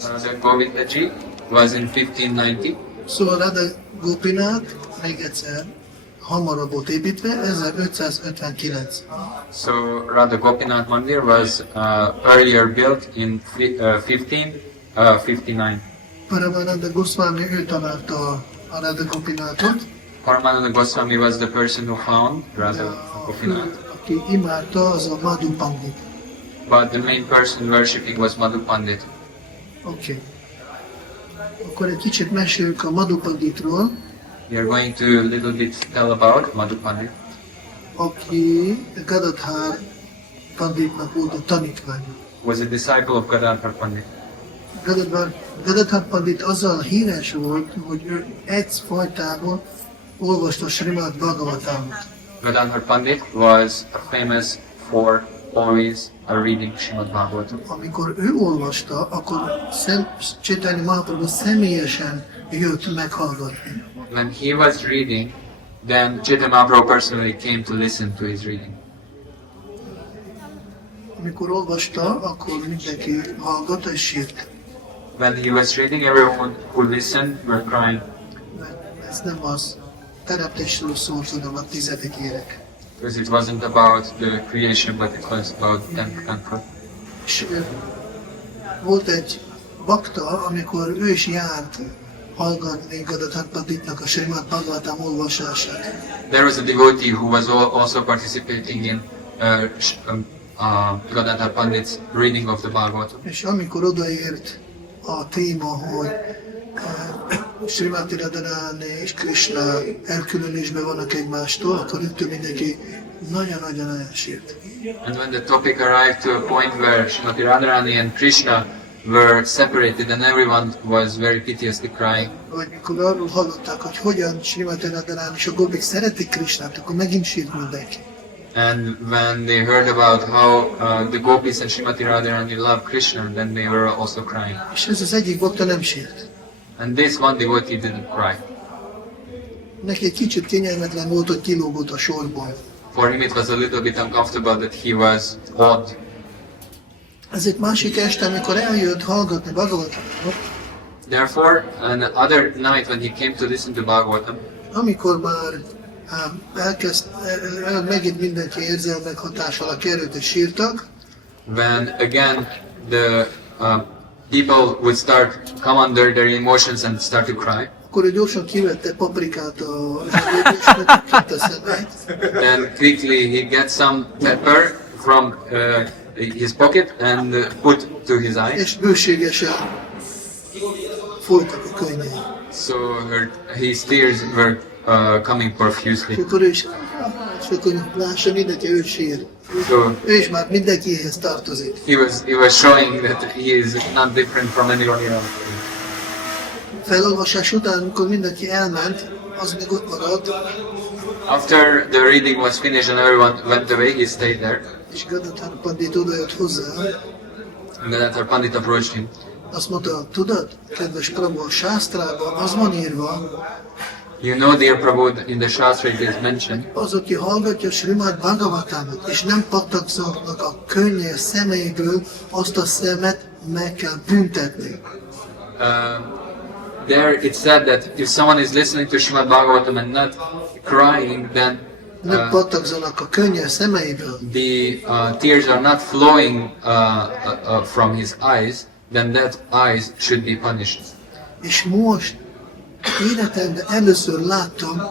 Radha Govindaji was in 1590. Szóval Radha Gopinath még egyszer hamarabb volt építve, 1559. So Radha Gopinath Mandir was earlier built in 1559. Paramananda Gosvāmī ő találta a Radha Gopinathot, Paramananda Gosvāmī was the person who found Radha Gopinath. aki imádta, az a Madhu Pandit. But the main person worshipping was Madhu Pandit. Oké. Akkor egy kicsit meséljük a Madhu Panditról, We are going to a little bit tell about Madhu Pandit, aki Gadadhar Panditnak volt a tanítványa. was a disciple of Gadadhar Pandit. Gadadhar Pandit azzal híres volt, hogy ő egyfajtából olvasta Srimad Bhagavatamot. Gadadhar Pandit was famous for always reading Srimad Bhagavatam. Amikor ő olvasta, akkor Chaitanya Mahaprabhu személyesen jött meghallgatni. When he was reading, then Chaitanya Mahaprabhu personally came to listen to his reading. Amikor olvasta, akkor mindenki hallgatta és sírt. When he was reading, everyone who listened were crying. Mert ez nem az teremtésről szólt, hanem a 10. érek. Because it wasn't about the creation, but it was about 10th temple. És volt egy bakta, amikor ő is járt hallgatni Gadadhar Panditnak a Srimad Bhagavatam olvasását. There was a devotee who was also participating in Gadadhar Pandit's reading of the Bhagavatam. És amikor odaért a téma, hogy Srimati Radharani és Krishna elkülönésben vannak egymástól, akkor rögtön mindenki nagyon-nagyon sírt. And when the topic arrived to a point where Srimati Radharani and Krishna were separated and everyone was very piteously crying, Vagy mikor arról hallották, hogy hogyan Srimati Radharani és a gopik szeretik Krishnát, akkor megint sírt mindenki. and when they heard about how the gopis and Srimati Radharani love Krishna, then they were also crying. És ez az egyik bakta nem sírt. And this one devotee didn't cry. Neki egy kicsit kényelmetlen volt, hogy kilógott a sorból. For him it was a little bit uncomfortable that he was odd. Ezért másik este, amikor eljött hallgatni Bhagavatamot, Therefore, another night when he came to listen to Bhagavatam, amikor már megint mindenki érzelmek hatás alá került és sírtak, when again the people would come under their emotions and start to cry, akkor ő gyorsan kivette paprikát a zsebéből, és a szemét, then quickly he gets some pepper from his pocket and put to his eyes. és bőségesen folytak a könnyei. So his tears were coming És profusely. akkor ő is, és akkor lássa mindenki, ő sír. So Ő is már mindenkihez tartozik. he was showing that he is not different from anyone else. Felolvasás után, amikor mindenki elment, az még ott maradt, After the reading was finished and everyone went away, he stayed there. és Gadadhar Pandit odajött hozzá, And then Radha Pandit approached him. azt mondta, tudod, kedves Prabhu, a sásztrában az van írva, You know, dear Prabhu, in the Shastra it is mentioned, az, aki hallgatja Srimad Bhagavatamot, és nem pattagznak a könnyei szemeiből, azt a szemet meg kell büntetni. there it said that if someone is listening to Srimad Bhagavatam and not crying, then Nem pattagzanak a könnyei szemeiből. the tears are not flowing from his eyes, then that eyes should be punished. És most életemben először láttam,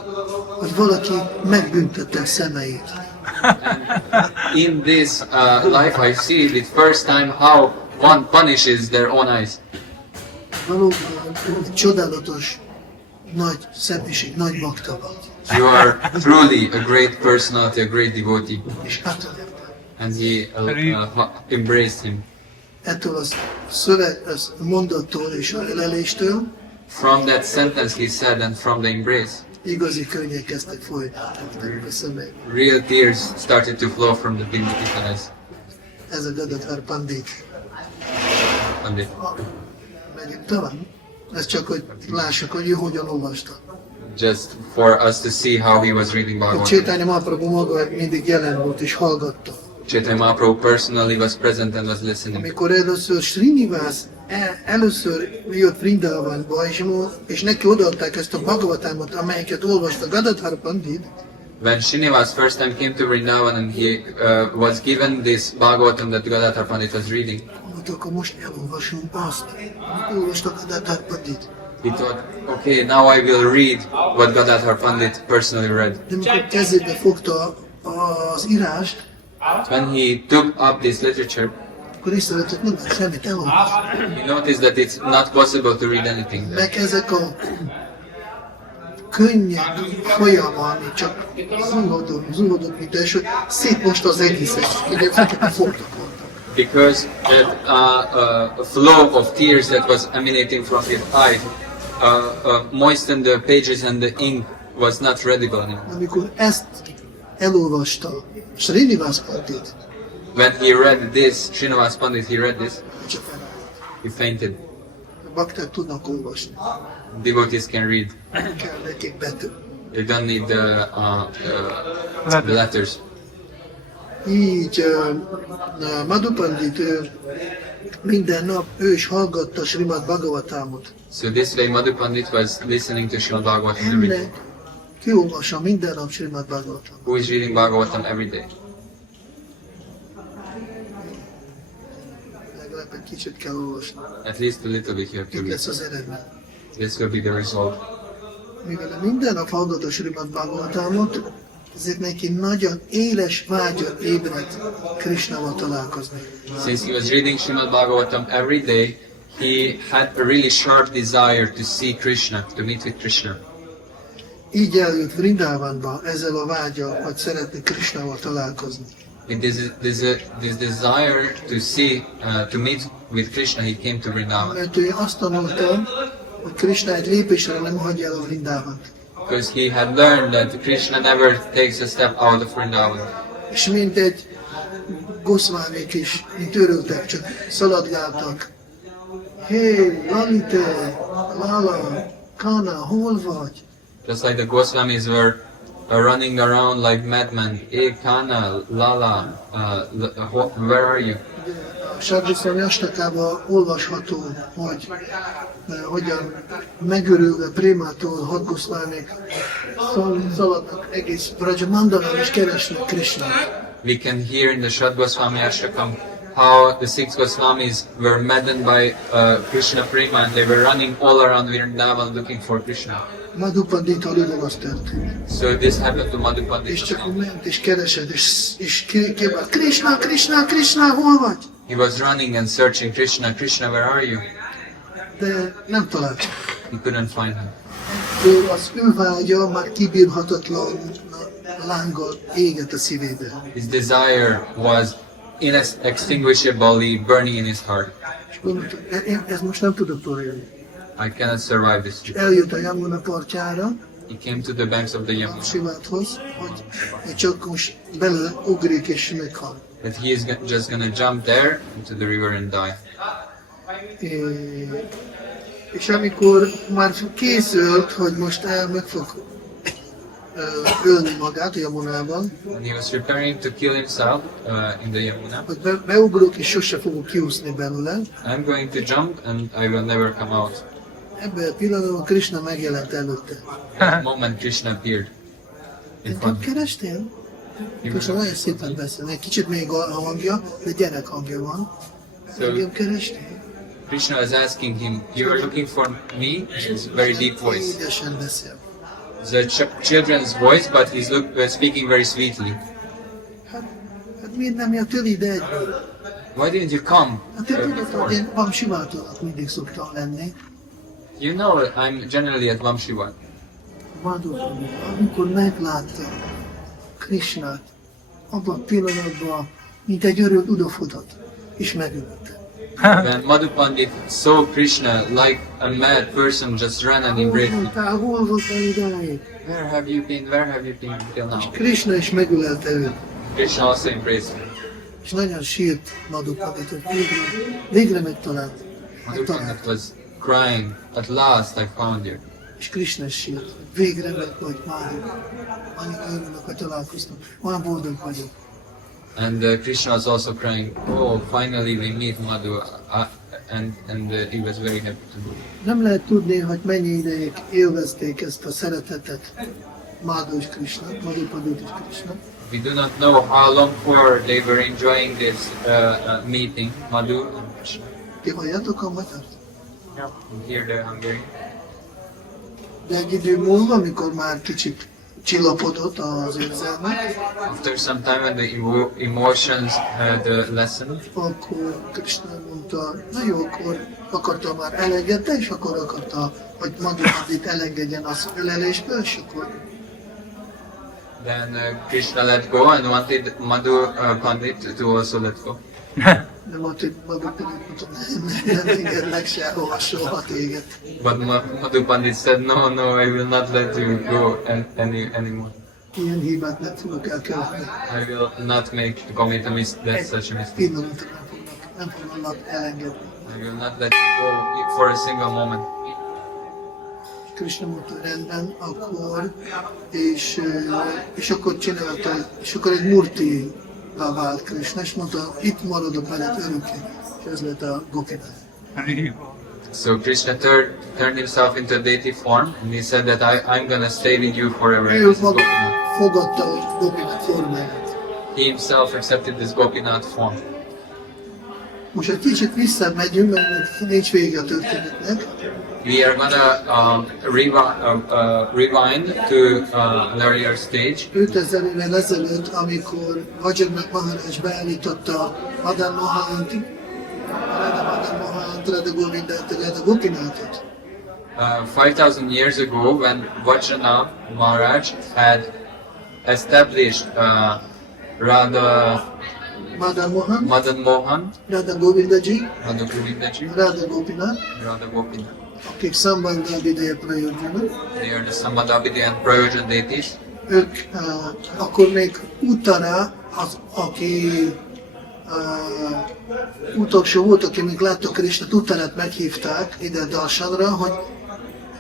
hogy valaki megbüntette a szemeit. In this life I see the first time how one punishes their own eyes. Valóban egy csodálatos, nagy személyiség, nagy bakta volt. You are truly a great personality, a great devotee. És átadtam. And he embraced him. Ettől az szöveg, az mondattól és a öleléstől From that sentence he said and from the embrace, igazi könnyek kezdtek folyni a szemeiből. real tears started to flow from the devotee's eyes. Ez a Gadadhar Pandit. Pandit. Megyünk tovább. Ez csak, hogy lássuk, hogy ő hogyan olvasta. Just for us to see how he was reading A Bhagavatam. Chaitanya Mahaprabhu maga mindig jelen volt és hallgatta. Chaitanya Mahaprabhu personally was present and was listening. Amikor először Srinivas először jött Vrindavanba, és neki odaadták ezt a Bhagavatamot, amelyiket olvasta Gadadhar Pandit, When Srinivas first time came to Vrindavana and he was given this Bhagavatam that Gadadhar Pandit was reading, mondta, akkor most elolvasom azt, amit olvasta Gadadhar Pandit. he thought, okay, now I will read what Gadadhar Pandit personally read. De mikor kezébe fogta az írást, When he took up this literature, akkor észrevett, hogy nem lehet semmit elolvasni. he noticed that it's not possible to read anything there. Meg ezek a könnyed folyamán, csak zúgodott, mint és szétmosta az egészet, hogy ezeket fogtak voltak. Because that a flow of tears that was emanating from his eye moistened the pages and the ink was not readable anymore. Amikor ezt elolvasta Srinivas Pandit, When he read this, Srinivas Pandit, he read this, csak elállt. he fainted. A bakták tudnak olvasni, Devotees can read. nem kell nekik betű. They don't need the letters. Így Madhu Pandit minden nap ő is hallgatta Srimad Bhagavatamot. So this way Madhu Pandit was listening to Srimad Bhagavatam every day. Ennek kiolvassa minden nap Srimad Bhagavatam. Who is reading Bhagavatam every day? Legalább egy kicsit kell olvasni. At least a little bit you have to Itt read. lesz az eredmény. This will be the result. Mivel minden nap hallgatta Srimad Bhagavatamot, ezért neki nagyon éles vágya ébredt Krisnával találkozni. Since he was reading Srimad Bhagavatam every day, he had a really sharp desire to see Krishna, to meet with Krishna. Így eljött Vrindavanba ezzel a vágya, hogy szeretne Krisnával találkozni. With this desire to see, to meet with Krishna, he came to Vrindavana. Mert ő azt tanulta, hogy Krishna egy lépésre nem hagyja el a Vrindavant. Because he had learned that Krishna never takes a step out of Vrindavana. És mint egy Gosvāmik is, mint örültek, csak szaladgáltak. Hé, Lalite, Lala, Kana, hol vagy? Just like the Gosvamis were running around like madmen. Hey, Kana, Lala, where are you? A Sādhana-Bhakti Astakában olvasható, hogy hogyan megörülve Prémától hat Gosvāmik szaladnak egész Brajamandalán és keresnek Krisnát. We can hear in the Shad Gosvami Ashtakam how the six Goswamis were maddened by Krishna Prema and they were running all around Vrindavana looking for Krishna. Madhu Pandittal ugyanaz történt. So this happened to Madhu És Pandit. csak ment és keresett, és kiabált, Krishna, Krishna, Krishna, hol vagy? He was running and searching Krishna, Krishna, where are you? De nem talált. He couldn't find him. Ő az ő vágya már kibírhatatlan lánggal égett a szívébe. His desire was inextinguishably burning in his heart. És gondolta, én ezt most nem tudok túlélni. I cannot survive this. És eljött a Yamuna partjára, He came to the banks of the Yamuna. Siváthoz, hogy csak most beleugrik és meghal. That he is just gonna jump there into the river and die. És amikor már készült, hogy most meg fog ölni magát a Yamunában, And he was preparing to kill himself in the Yamuna. hogy beugrok és sose fogok kiúszni belőle, I'm going to jump and I will never come out. ebben a pillanatban Krishna megjelent előtte. At that moment Krishna appeared in Engem front of him. kerestél? He Krishna was- nagyon szépen beszél, egy kicsit még a hangja, de gyerek hangja van. So Engem kerestél? Krishna was asking him, you are looking for me? It's a very deep voice. Édesen beszél. It's a children's voice, but he's speaking very sweetly. Hát miért nem jöttél ide egyből? Why didn't you come? Hát te tudod, before? hogy én Vamsiváltónak mindig szoktam lenni. You know I'm generally at Vamshivat. Amikor megláttam Krisnát, abban a pillanatban, mint egy örült udofodott, és megöltem. When Madhu Pandit saw Krishna like a mad person just ran and embraced him. Hol voltál idáig? Where have you been? Where have you been till now? Krishna is megölelte őt. Krishna also embraced him. És nagyon sírt Madhu Pandit, hogy végre megtalált. Madhu Pandit was crying, at last I found you. És Krishna is sírt, végre meg vagy már. Annyira örülök, hogy találkoztam. Olyan boldog vagyok. And Krishna was also crying, oh, finally we meet Madhu. and he was very happy to do it. Nem lehet tudni, hogy mennyi ideig élvezték ezt a szeretetet Madhu és Krishna, Madhupadit és Krishna. We do not know how long for they were enjoying this meeting, Madhu and Krishna. Ti halljátok a magyart? You hear the Hungarian? De egy idő múlva, amikor már kicsit csillapodott az érzelmek, After some time when the emotions had a lesson, akkor Krishna mondta, na jó, akkor akarta már elengedte, és akkor akarta, hogy Madhupadit elengedjen az ölelésből, és akkor then Krishna let go and wanted Madhu Pandit to also let go. nem mondta, hogy Madhupadit mondta, nem engedlek sehova, soha téged. But Madhu Pandit said, no, I will not let you go anymore. Ilyen hibát nem fogok elkövetni. I will not commit such a mistake. Pillanatot nem fognak elengedni. I will not let you go for a single moment. Krishna mondta, rendben, akkor, és akkor csinálta, és akkor egy murtívá vált Krishna, és mondta, itt maradok veled örökké, és ez lett a Gopinath. So Krishna turned himself into a deity form, and he said that I'm gonna stay with you forever. Ő This is Gopinath. fogadta a Gopinath formáját. He himself accepted this Gopinath form. Most egy kicsit visszamegyünk, mert nincs vége a történetnek. We are gonna rewind to an earlier stage. 5000 évvel ezelőtt, amikor Vajranath Maharaj beállította Madan Mohant, Radha Gopinatha, Radha Gopinathot. 5,000 years ago, when Vajranath Maharaj had established Madan Mohan, Madan Mohan, Radha Govindaji, Radha Gopinatha, Radha Gopinath, Radha Gopinath. akik Sambandhabideya Prayojana. They are the Sambandhabhiti and Prayojan deities. Ők akkor még Uttara, aki utolsó volt, aki még látta Krishnát, Uttarát meghívták ide Darsanra, hogy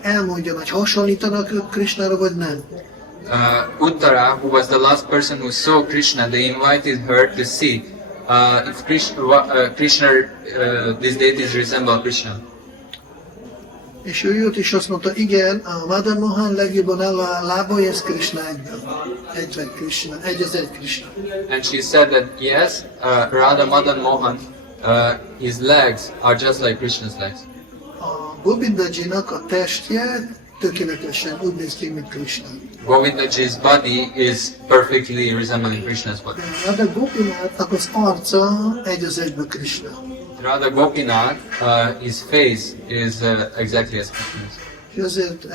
elmondjon, hogy hasonlítanak ők Krishnára, vagy nem. Uttara, who was the last person who saw Krishna, they invited her to see if Krishna, these deities resemble Krishna. És ő jött és azt mondta, igen, a Madan Mohan legjobban áll a lábai, ez Krishna egyben. Egyben Krishna, egy az egy Krishna. And she said that yes, Radha Madan Mohan, his legs are just like Krishna's legs. A Govindajinak a testje tökéletesen úgy néz ki, mint Krishna. Govindaji's body is perfectly resembling Krishna's body. De Radha Gopinathnak az arca egy az egyben Krishna. Radha Gopinath, his face is exactly as Krishna's. És azért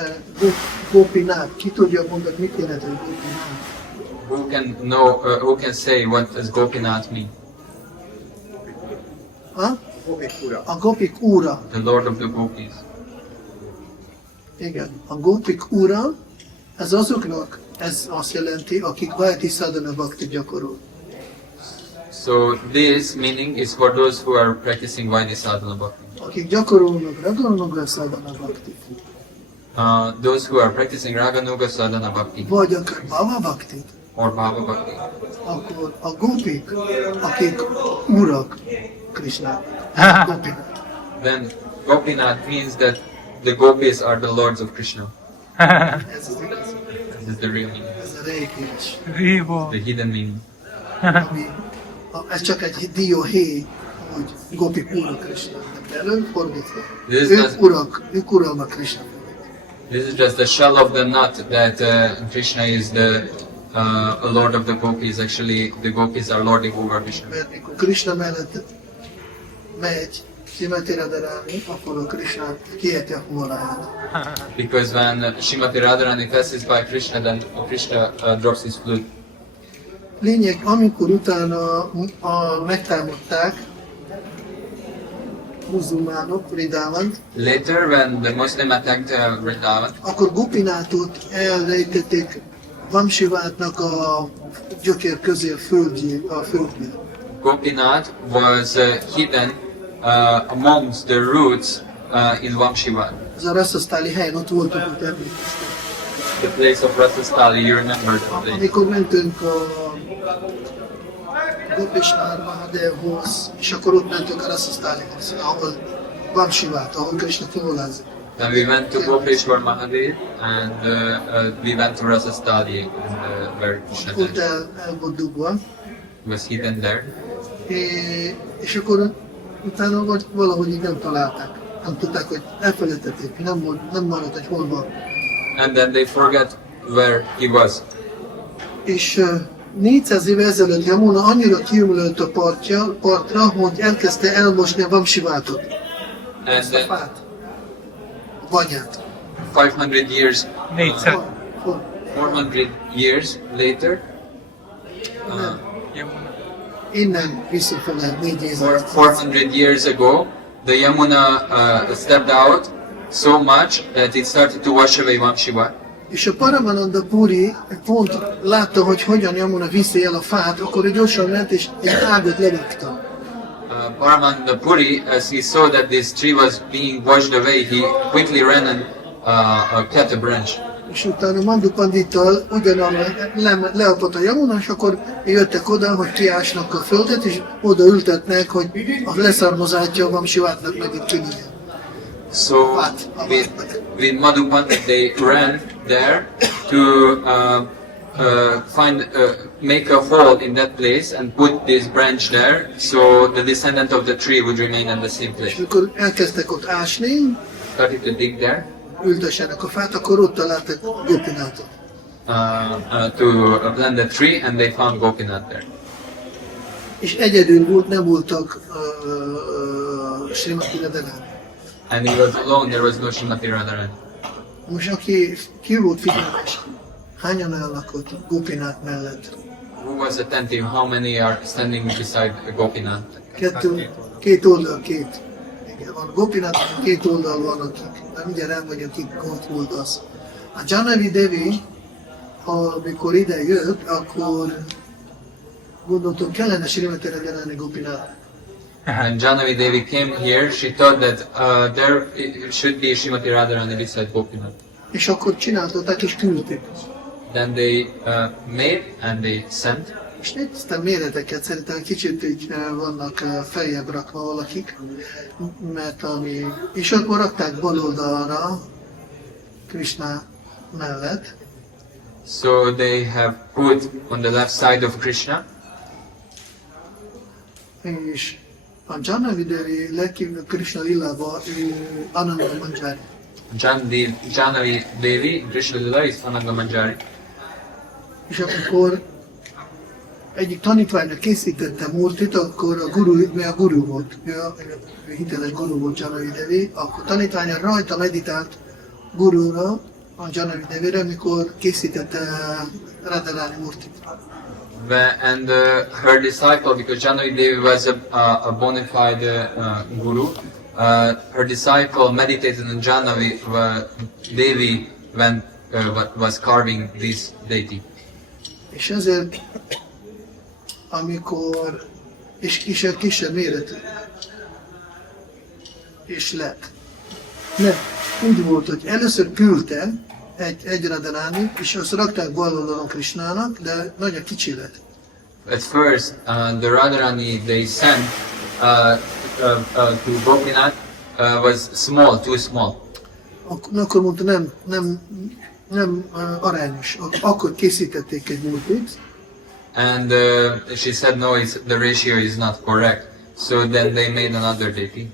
Gopinath, ki tudja mondani, mit jelent, hogy Gopinath? Who can say what does Gopinath mean? Ha? A Gopik Ura. The Lord of the Gopis. Igen, a Gopik Ura, ez azoknak, ez azt jelenti, akik Vajti Sādhana-Bhakti gyakorol. So this meaning is for those who are practicing Vaidhi Sādhana-Bhakti. Akik gyakorolnak Raganuga Sādhana-Bhakti, Those who are practicing Raganuga Sādhana-Bhakti vagy akár Bhava Bhakti, or Bhava Bhakti. akkor a Gopik, akik urak Krishna, Gopinath. Then Gopinath means that the Gopis are the lords of Krishna. Ez az igaz, This is the real meaning, ez a rejtélyes. the hidden meaning. Ez csak egy dióhéj, hogy Gopik ura Krishna. De belőle fordítva. This is Ők uralmak Krishna. This is just the shell of the nut that Krishna is the Lord of the Gopis. Actually, the Gopis are lording over Krishna. Mert mikor Krishna mellett megy Srimati Radharani, akkor a Krishna kiejti a humoráját. Because when Srimati Radharani passes by Krishna, then Krishna drops his flute. Lényeg, amikor utána megtámadták muzulmánok Vrindavant, Later, when the Muslim attacked Vrindavana, akkor Gopinathot elrejtették Vamsivátnak a gyökér közé a földbe. Gopinath was hidden amongst the roots in Vamshivat, Ez a Rasszasztáli helyen ott voltak, ott emlékeztek. the place of Rasastali. You remember the place. Amikor mentünk a Gopishnar Mahadevhoz, és akkor ott mentünk a Rasszasztálihoz, ahol Vamsivát, ahol Krishna kivolázik. Then we went to Gopeshwar Mahadev and we went to Rasastadi where Krishna Ott danced. el volt dugva, Was hidden there. és akkor utána valahogy így nem találták. Nem tudták, hogy elfelejtették, nem maradt, hogy hol van. And then they forgot where he was. És 400 éve ezelőtt Yamuna annyira kiümlött a partra, hogy elkezdte elmosni a Vamsivátot. And Ezt a then fát. A banyát. 500 years, Nature. Hol? 400 years later, Nem. Innen visszafele 4000. 400 years ago, the Yamuna stepped out so much that it started to wash away Vamshiva. És a Paramananda Puri pont látta, hogy hogyan Yamuna viszi el a fát, akkor ő gyorsan ment és egy ágat lerakta. Paramananda Puri, as he saw that this tree was being washed away, he quickly ran and cut a branch. És utána Mandu Pandittal ugyanarra leapadt a Yamuna, és akkor jöttek oda, hogy kiásnak a földet, és oda ültetnek, hogy a leszármazátja a Vamsivátnak megint kinője. So with Madhu Pandit, they ran there to make a hole in that place and put this branch there, so the descendant of the tree would remain in the same És place. amikor elkezdtek ott ásni, Started to dig there ültessenek a fát, akkor ott találtak Gopinátot. to plant the tree, and they found Gopinath there. És egyedül volt, nem voltak Srimati Radharani. And he was alone, there was no Srimati Radharani. Most ki volt figyelmes? Hányan állnak Gopinath mellett? Who was attentive? How many are standing beside Gopinath? Két oldal, két. Igen, van Gopinath, két oldal van, akik. De mindjárt elmondja, akik ott volt az. A Janavi Devi, amikor ide jött, akkor gondoltam, kellene Srimati Radharani Gopinath. And Janavi Devi came here, she thought that there should be Srimati Radharani beside Gopinath. És akkor csináltatták és küldték. Then they made and they sent. És néztem méreteket, szerintem kicsit így vannak feljebb rakva valakik, mert és akkor rakták bal oldalra Krishna mellett, So they have put on the left side of Krishna, és a Janavi Devi legkívül Krishna Lilába Ananda Manjari. Janavi Devi, Krishna Lila is Ananga Manjari. És amikor egyik tanítványra készítette Murtit, akkor a guru volt, ő a hiteles guru volt Janavi Devi, akkor tanítványa rajta meditált gurúra, a Janavi Devire, amikor készítette Radharani Murtit. And her disciple, because Janavi Devi was a bona fide guru, her disciple meditated on Janavi Devi when was carving this deity. És ezért, amikor, és egy kisebb méretű, és lett. Nem, úgy volt, hogy először küldte egy Radharani, és azt rakták bal oldalon Krishnának, de nagy a kicsi lett. At first, the Radharani they sent to Gopinath was small, too small. Akkor mondta, nem arányos. Akkor készítették egy Murtit, And she said, no, the ratio is not correct. So then they made another deity,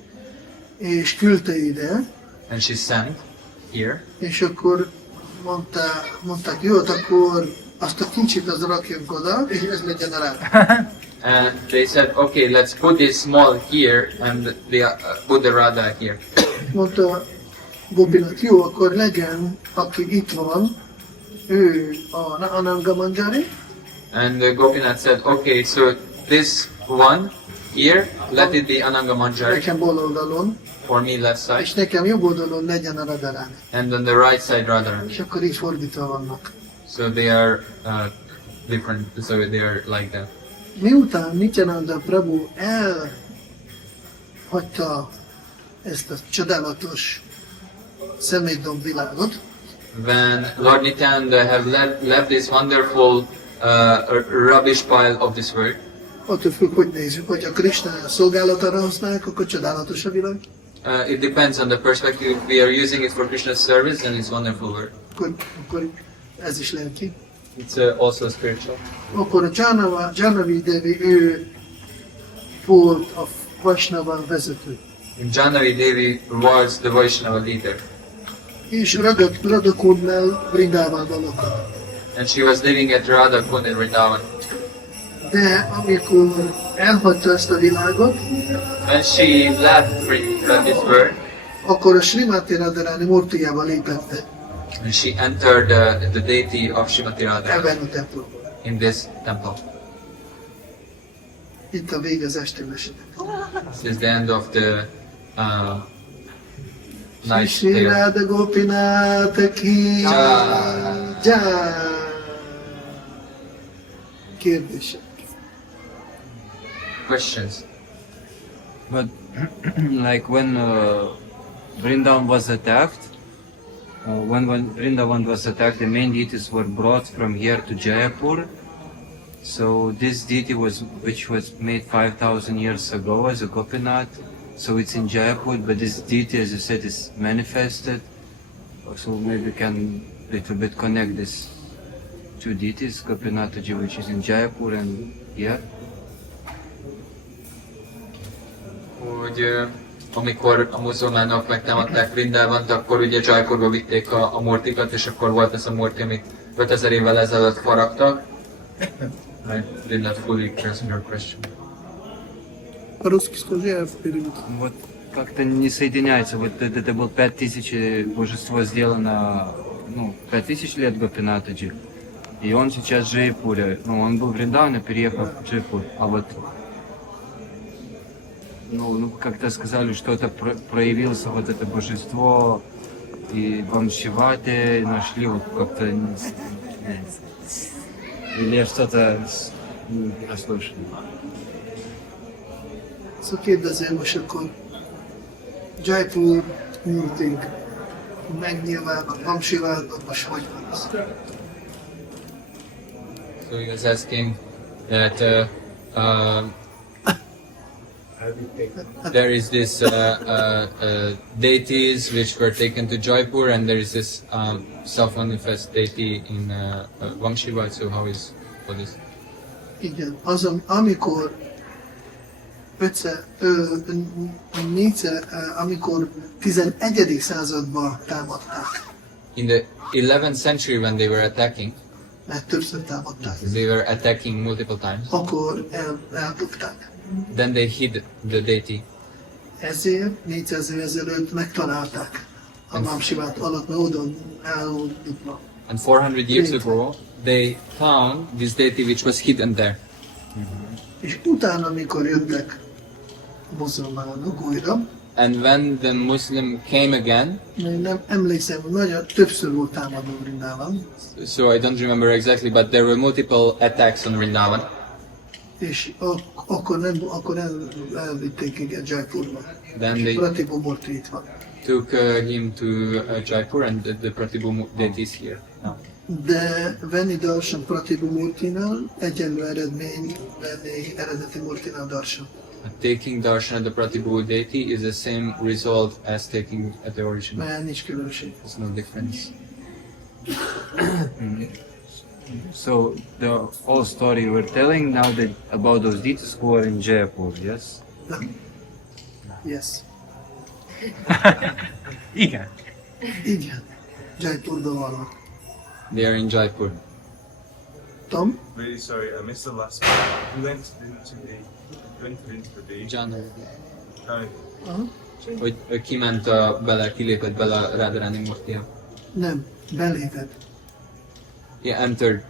és küldte ide, and she sent here. és akkor mondták, jó, akkor azt a kincsit az rakjunk oda, és ez legyen a rád. And they said, okay, let's put this small here, and they put the Radha here. Mondta Gopinath, jó, akkor legyen, aki itt van, ő a Ananga Manjari, And Gopinath said, okay, so this one here, let it be Ananga Manjari, nekem bal oldalon, for me left side, és nekem jobb oldalon legyen a Radharani. and on the right side Radharani. És akkor így fordítva vannak. So they are different, so they are like that. Miután Nityananda Prabhu elhagyta ezt a csodálatos személydomb világot, When Lord Nityananda have left this wonderful rubbish pile of this world, attól függ, hogy nézzük, hogy a Krishna szolgálatára használják, akkor csodálatos a világ. It depends on the perspective. If we are using it for Krishna's service, then it's wonderful word. Akkor ez is lelki. It's also spiritual. Akkor a Jhanavi Devi, ő volt a Vaishnava vezető. Jhanavi Devi was the Vaishnava leader. És Radha Kundnál Vrindavánban lakott. And she was living at Radha Kund in Vrindavan. De amikor elhagyta ezt a világot, When she left this world, akkor a Srimati Radharani Murtijába lépett be and she entered the deity of Srimati Radha ebben a templomban. in this temple. Itt a vége az esti mesének. This is the end of the night Sri tale. Radha Gopinatha ki jai. Kérdések. Questions? But like when Vrindavan was attacked, when Vrindavan was attacked, the main deities were brought from here to Jaipur. So this deity which was made 5,000 years ago as a Gopinath. So it's in Jaipur, but this deity, as you said, is manifested. So maybe we can little bit connect this two deities, Gopinathaji, which is in Jaipur and here. Hogy amikor a muzulmánok megtámadták Vrindavant, akkor ugye Jaipurba vitték a murtikat, és akkor volt ez a murti, amit 5000 évvel ezelőtt faragtak. I did not fully grasp your question. По-русски скажи, я переведу. Вот как-то не соединяется. Вот это было 5000 божество сделано, 5000 лет Гопинатаджи. И он сейчас в Джайпуре. Он был в Вриндаване, переехал в Джайпур. А вот, как-то сказали, что это проявилось вот это божество. И Вамшиваты нашли вот как-то... Или я что-то не расслышал. Szóval kérdezem most akkor, Jaipur Murtik megnyilvánul, Vamsivádban most hogy van az? So he was asking that there is this deities which were taken to Jaipur, and there is this self-manifest deity in Vamshivat. So how is for this? Igen, amikor amikor 11. században támadták, In the 11th century, when they were attacking, mert többször támadták, they were attacking multiple times. akkor elbukták. Then they hid the deity. Ezért 400 évvel ezelőtt megtalálták a Vamsivát alatt, mert oda elhúzva. And 400 years ago, they found this deity which was hidden there. És utána, amikor jöttek muzulmánok újra, And when the Muslim came again, én nem emlékszem, hogy nagyon többször volt támadó Vrindaván, so I don't remember exactly, but there were multiple attacks on Vrindavan. és akkor elvitték igen Jaipurba. Then És they Pratibha Murti itt van. took him to Jaipur, and the Pratibha deity is here now. De venni darshan Pratibha Murtinál egyenlő eredmény venni eredeti Murtinál darshan. Taking darshan at the Pratibha deity is the same result as taking at the original. Mert nincs különbség. There's no difference. So the whole story we're telling now that about those deities who are in Jaipur, yes? Yes. Igen. Igen. Jaipurban vannak. They are in Jaipur. Tom? Really sorry, I missed the last part. You went into the beach. John, Kind hogy kiment kilépett bele a Radharani Murtiba. Nem. Belépett. He entered.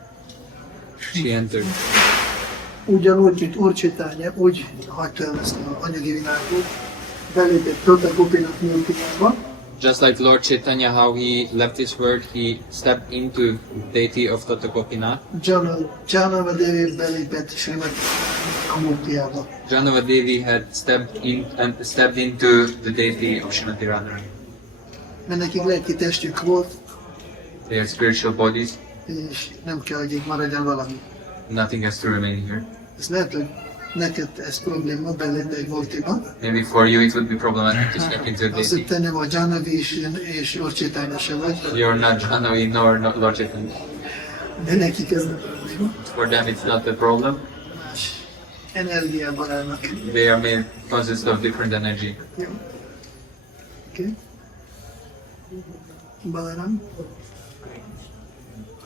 She entered. Ugyanúgy, mint Úr Csaitanya, úgy hagyta el ezt az anyagi világot. Belépett Radha Gopinatha Murtijába. Just like Lord Chaitanya, how he left this world, he stepped into deity of Tata Gopinath. Jhanava Devi belépett Srimati Murtijába. Janava Devi had stepped into the deity of Srimati Radharani. Mert nekik lelki testük volt, They are spiritual bodies. és nem kell, hogy itt maradjon valami. Nothing has to remain here. Ez lehet, hogy neked ez probléma belépni egy multiba, Maybe for you it would be problematic to step into a az, deity. hogy te nem vagy Jhanavi és Lord Chaitanya se vagy, You're not Jhanavi nor not Lord Chaitanya. de nekik ez a probléma. For them it's not a problem. Más energiában állnak. They are made consist of different energy. Jó. Oké. Balaram.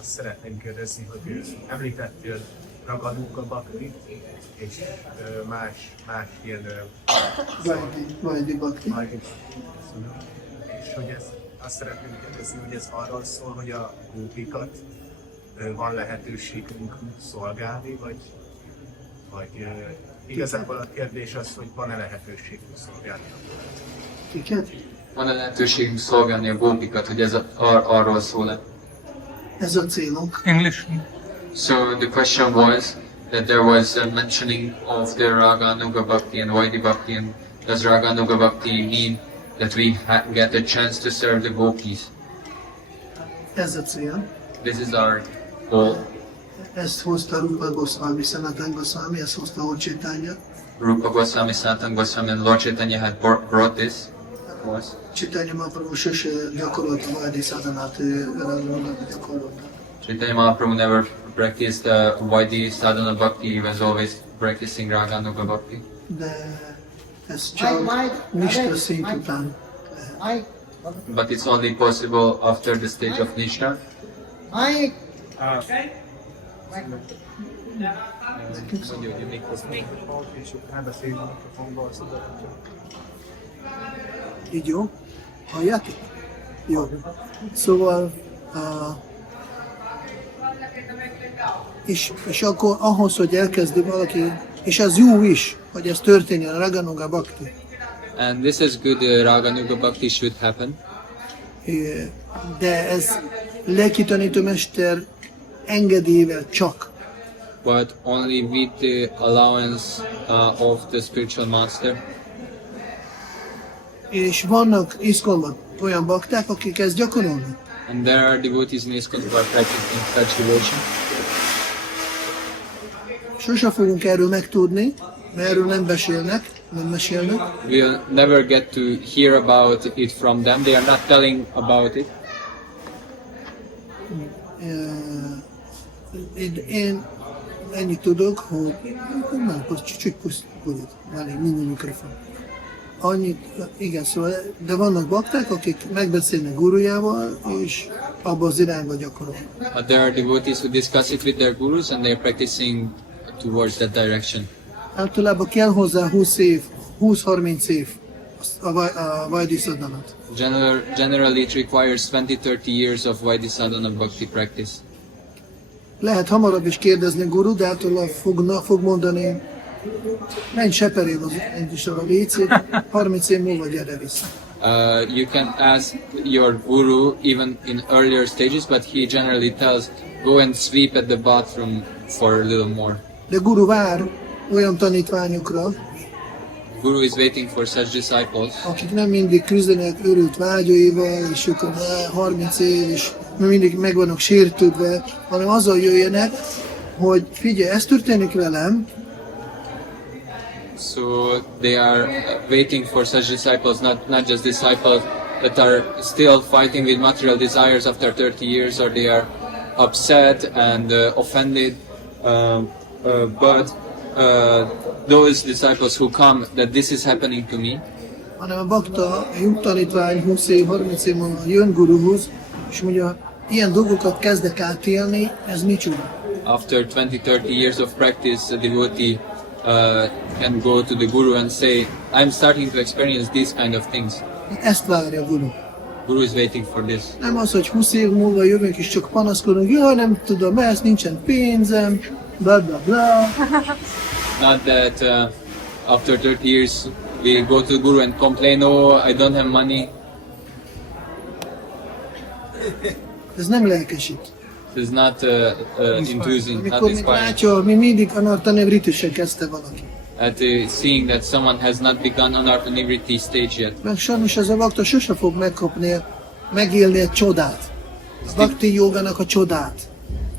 Azt szeretném kérdezni, hogy említettél Ragadóka Bhakti és más ilyen Vajdi Bhakti. és hogy ez, azt szeretném kérdezni, hogy ez arról szól, hogy a gópikat van lehetőségünk szolgálni, vagy igazából a kérdés az, hogy van-e lehetőségünk szolgálni. Kiket? Van-e lehetőségünk szolgálni a gópikat, hogy ez arról szól-e? Ez a célunk. English. So the question was that there was a mentioning of the Raga Nuga Bhakti and Vaidhi Bhakti, and does Raga Nuga Bhakti mean that we get a chance to serve the gopis? Ez a cél. This is our goal. Ezt hozta Rupa Gosvāmī, Sanatana Gosvāmī, ezt hozta Lord Chaitanya. Rupa Gosvāmī, Sādhana Gosvāmī, and Lord Chaitanya had brought this for us. Chaitanya Mahaprabhu sose gyakorolta Vajdi Sadhanát, ő gyakorolta. Chaitanya Mahaprabhu never practiced Vaidhi Sādhana-Bhakti, he was always practicing Raga Nuga Bhakti. De ez csak Nishta szint után lehet. But it's only possible after the stage of Nishta. Így jó? Halljátok? Jó. Szóval, és akkor ahhoz, hogy elkezdi valaki, és az jó is, hogy ez történjen, a Raganuga Bhakti. And this is good, Raga Nuga Bhakti should happen. De ez lelki tanítómester engedélyével csak. But only with the allowance of the spiritual master. És vannak iszkonban olyan bakták, akik ezt gyakorolnak. And there are devotees in ISKCON who are practicing such devotion. Sose fogunk erről megtudni, mert erről nem mesélnek. We'll never get to hear about it from them. They are not telling about it. Én ennyit tudok, hogy nem, csak pusztít, elég minden mikrofon. Annyit, igen, szóval, de vannak bakták, akik megbeszélnek gurujával, és abba az irányba gyakorolnak. But there are devotees who discuss it with their gurus and they are practicing towards that direction. Általában kell hozzá 20-30 év a Vaidhi Sadhanát. Generally it requires 20-30 years of Vaidhi Sadhana-Bhakti practice. Lehet hamarabb is kérdezni guru, de általában fog mondani, menj seperél a WC-t, 30 év múlva gyere vissza. You can ask your guru even in earlier stages, but he generally tells, go and sweep at the bathroom for a little more. De guru vár olyan tanítványokra, Guru is waiting for such disciples akik nem mindig küzdenek őrült vágyaival, és ők 30 év, és mindig meg vannak sértődve, hanem azzal jöjjenek, hogy figyelj, ez történik velem, so they are waiting for such disciples, not just disciples that are still fighting with material desires after 30 years, or they are upset and offended, but those disciples who come that this is happening to me, hanem a bakta, a jó tanítvány 20 év, 30 év múlva jön guruhoz, és mondja, ilyen dolgokat kezdek átélni, ez micsoda? after 20-30 years of practice, a devotee can go to the guru and say, I'm starting to experience these kind of things. Ezt várja a guru. Guru is waiting for this. Nem az, hogy 20 év múlva jövünk és csak panaszkodunk, jaj, nem tudom, ezt nincsen pénzem, bla bla bla. Not that after 30 years we go to the guru and complain, oh, I don't have money. Ez nem lelkesít. This is not enthusing, not Amikor inspiring. látja, mi mindig anartanevritisen kezdte valaki. At seeing that someone has not begun anartha-nivriti stage yet. Meg sajnos ez a bakta sose fog megélni egy csodát. A bhakti jogának a csodát.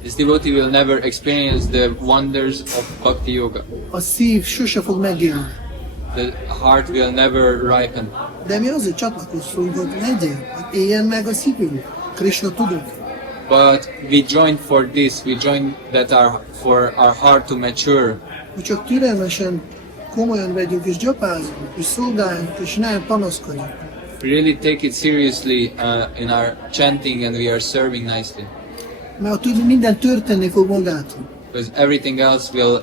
This devotee will never experience the wonders of Bhakti Yoga. A szív sose fog megélni. The heart will never ripen. De mi azért csatlakoztunk, hogy legyen, hogy éljen meg a szívünk, Krishna tudat. But we joined for this. We joined for our heart to mature. Hogy csak türelmesen, komolyan vegyünk és gyapázunk, és szolgáljunk, és ne panaszkodjunk. We really take it seriously in our chanting, and we are serving nicely. Mert tudni, minden történni fog magától. Because everything else will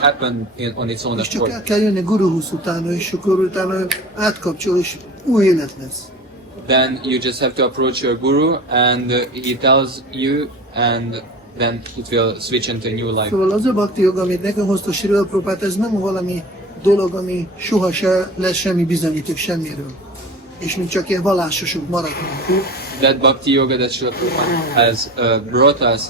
happen on its own És csak el accord. kell jönni guruhoz utána, és akkor utána átkapcsol, és új élet lesz. Then you just have to approach your guru, and he tells you, and then it will switch into a new life. Szóval az a bhakti joga, amit nekem hozta Srila Prabhupád, ez nem valami dolog, ami soha se lesz semmi bizonyíték semmiről. És mi csak ilyen vallásosok maradunk. That bhakti yoga that Srila Prabhupada has brought us,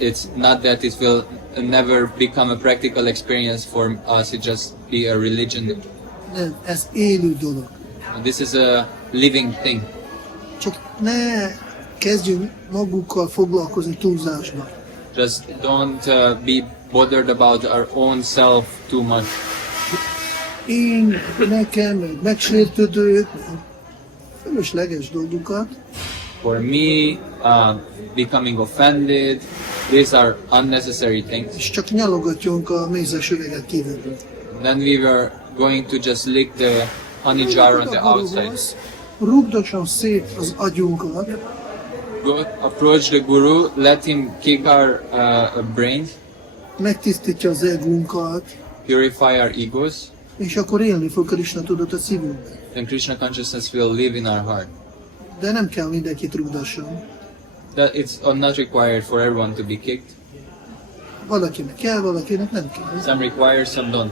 it's not that it will never become a practical experience for us, it just be a religion. Nem, ez élő dolog. This is a living thing. Csak ne kezdjünk magukkal foglalkozni túlzásban. Just don't be bothered about our own self too much. Én, nekem, megsértődők, fölösleges dolgokat, For me, becoming offended, these are unnecessary things. és csak nyalogatjunk a mézes üveget kívülről. Then we were going to just lick the honey jar on the outside. Rugdossam szét az agyunkat, Go approach the guru, let him kick our brains, megtisztítja az egónkat, purify our egos, és akkor élni fog Krishna tudat a szívünkben. then Krishna consciousness will live in our heart. De nem kell mindenkit rugdasson. That it's not required for everyone to be kicked. Valakinek kell, valakinek nem kell. Some require, some don't.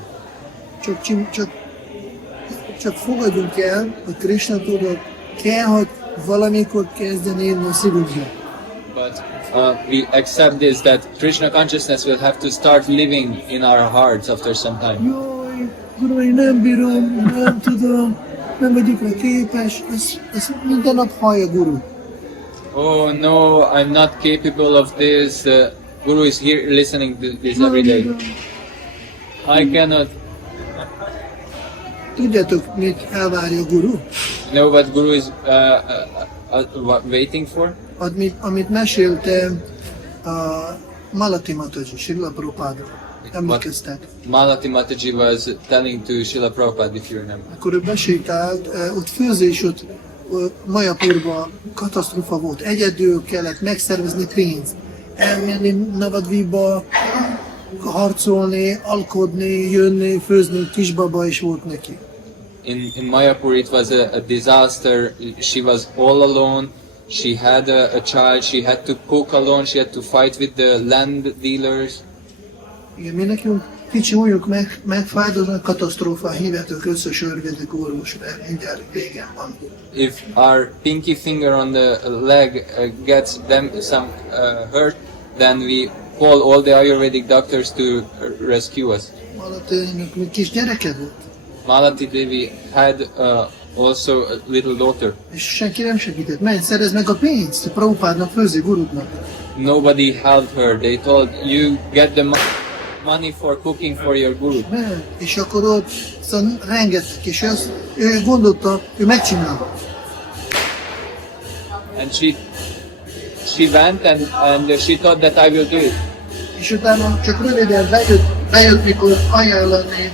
Csak fogadjunk el, hogy Krishna tudat kell, hogy valamikor kezdjen élni a szívünkben. But we accept this, that Krishna consciousness will have to start living in our hearts after some time. Jaj, Guru, én nem bírom, nem tudom, nem vagyok rá képes, ez minden nap hallja Guru. Oh no, I'm not capable of this. The guru is here listening to this every day. I cannot. Tudjátok, mit elvárja a Guru? You know what guru is waiting for? Amit meséltem a Malati Mataji, Srila Prabhupádról. Emlékeztek? Malati Mataji was telling to Srila Prabhupada, if you remember. Akkor ő besétált, ott főzés, ott Mayapurban katasztrófa volt. Egyedül kellett megszervezni pénzt, elmenni Navadviba, harcolni, alkodni, jönni, főzni, kisbaba is volt neki. In Mayapur it was a disaster. She was all alone. She had a child. She had to cook alone. She had to fight with the land dealers. Igen, mi nekünk kicsi ujjuk megfájdoznak, katasztrófa, hívjátok összesörgedik orvosra, mindjárt régen van. If our pinky finger on the leg gets them some hurt, then we call all the Ayurvedic doctors to rescue us. Malatének még kis gyereke volt, Malati Devi had also a little daughter. és senki nem segített. Menj, szerezd meg a pénzt, a Prabhupádnak főzi, Gurudnak. Nobody helped her. They told you get the money for cooking for your guru. Menj, és akkor ott szóval rengeteg, és ő gondolta, ő megcsinálta. And she went and she thought that I will do it. És utána csak röviden bejött mikor ajánlani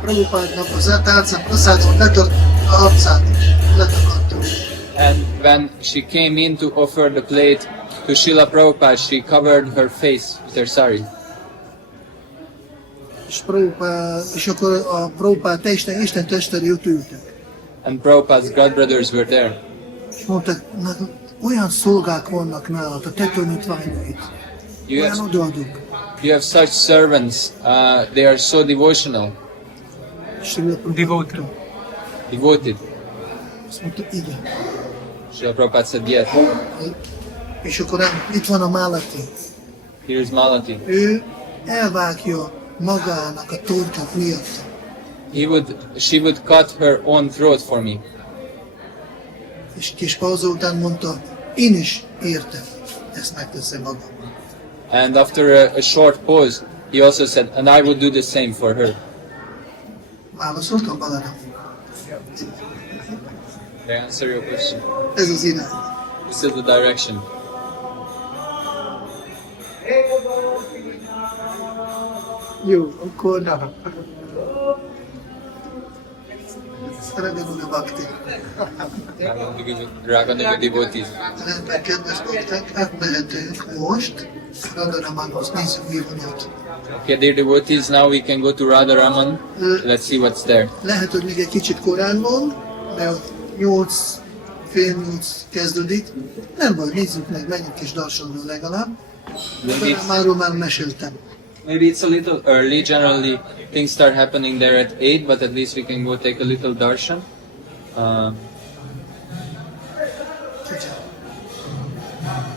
Prabhupádnak az tálcát, praszádot, letört a arcát, letakarta. And when she came in to offer the plate to Srila Prabhupada, she covered her face with her sari. És akkor a Prabhupád Isten testvérei ott ültek. And Prabhupada's godbrothers were there. És mondták, olyan szolgák vannak nálad, a te tanítványaid. Olyan odaadók. You have such servants. They are so devotional, Devoted. devoted. Azt mondta, igen. Srila Prabhupada said, yes. És akkor itt van a Malati. Here is Malati. Ő elvágja magának a torkát miatt. She would cut her own throat for me. És kis pauza után mondta, én is értem, ezt megteszem magammal. And after a short pause, he also said, and I would do the same for her. Válaszoltam Balarám. Did I answer your question? Ez az irány. This is the direction. Jó, akkor Sādhana-Bhakti. Radha devotees. Rendben, kedves bakták, átmehetünk most Radha Ramanhoz, nézzük mi van ott. Okay, dear devotees, now we can go to Radha Raman. Let's see what's there. Lehet, hogy még egy kicsit korán van, mert 8, fél 8 kezdődik. Nem baj, nézzük meg, menjünk is darsanra legalább. Radha Ramanról már meséltem. Maybe it's a little early. Generally, things start happening there at 8, but at least we can go take a little darshan.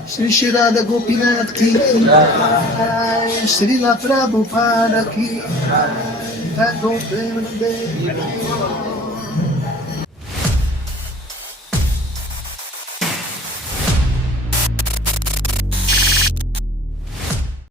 Shri Radha Gopinatha ki jai, Srila Prabhupada ki jai, Radha Gopinatha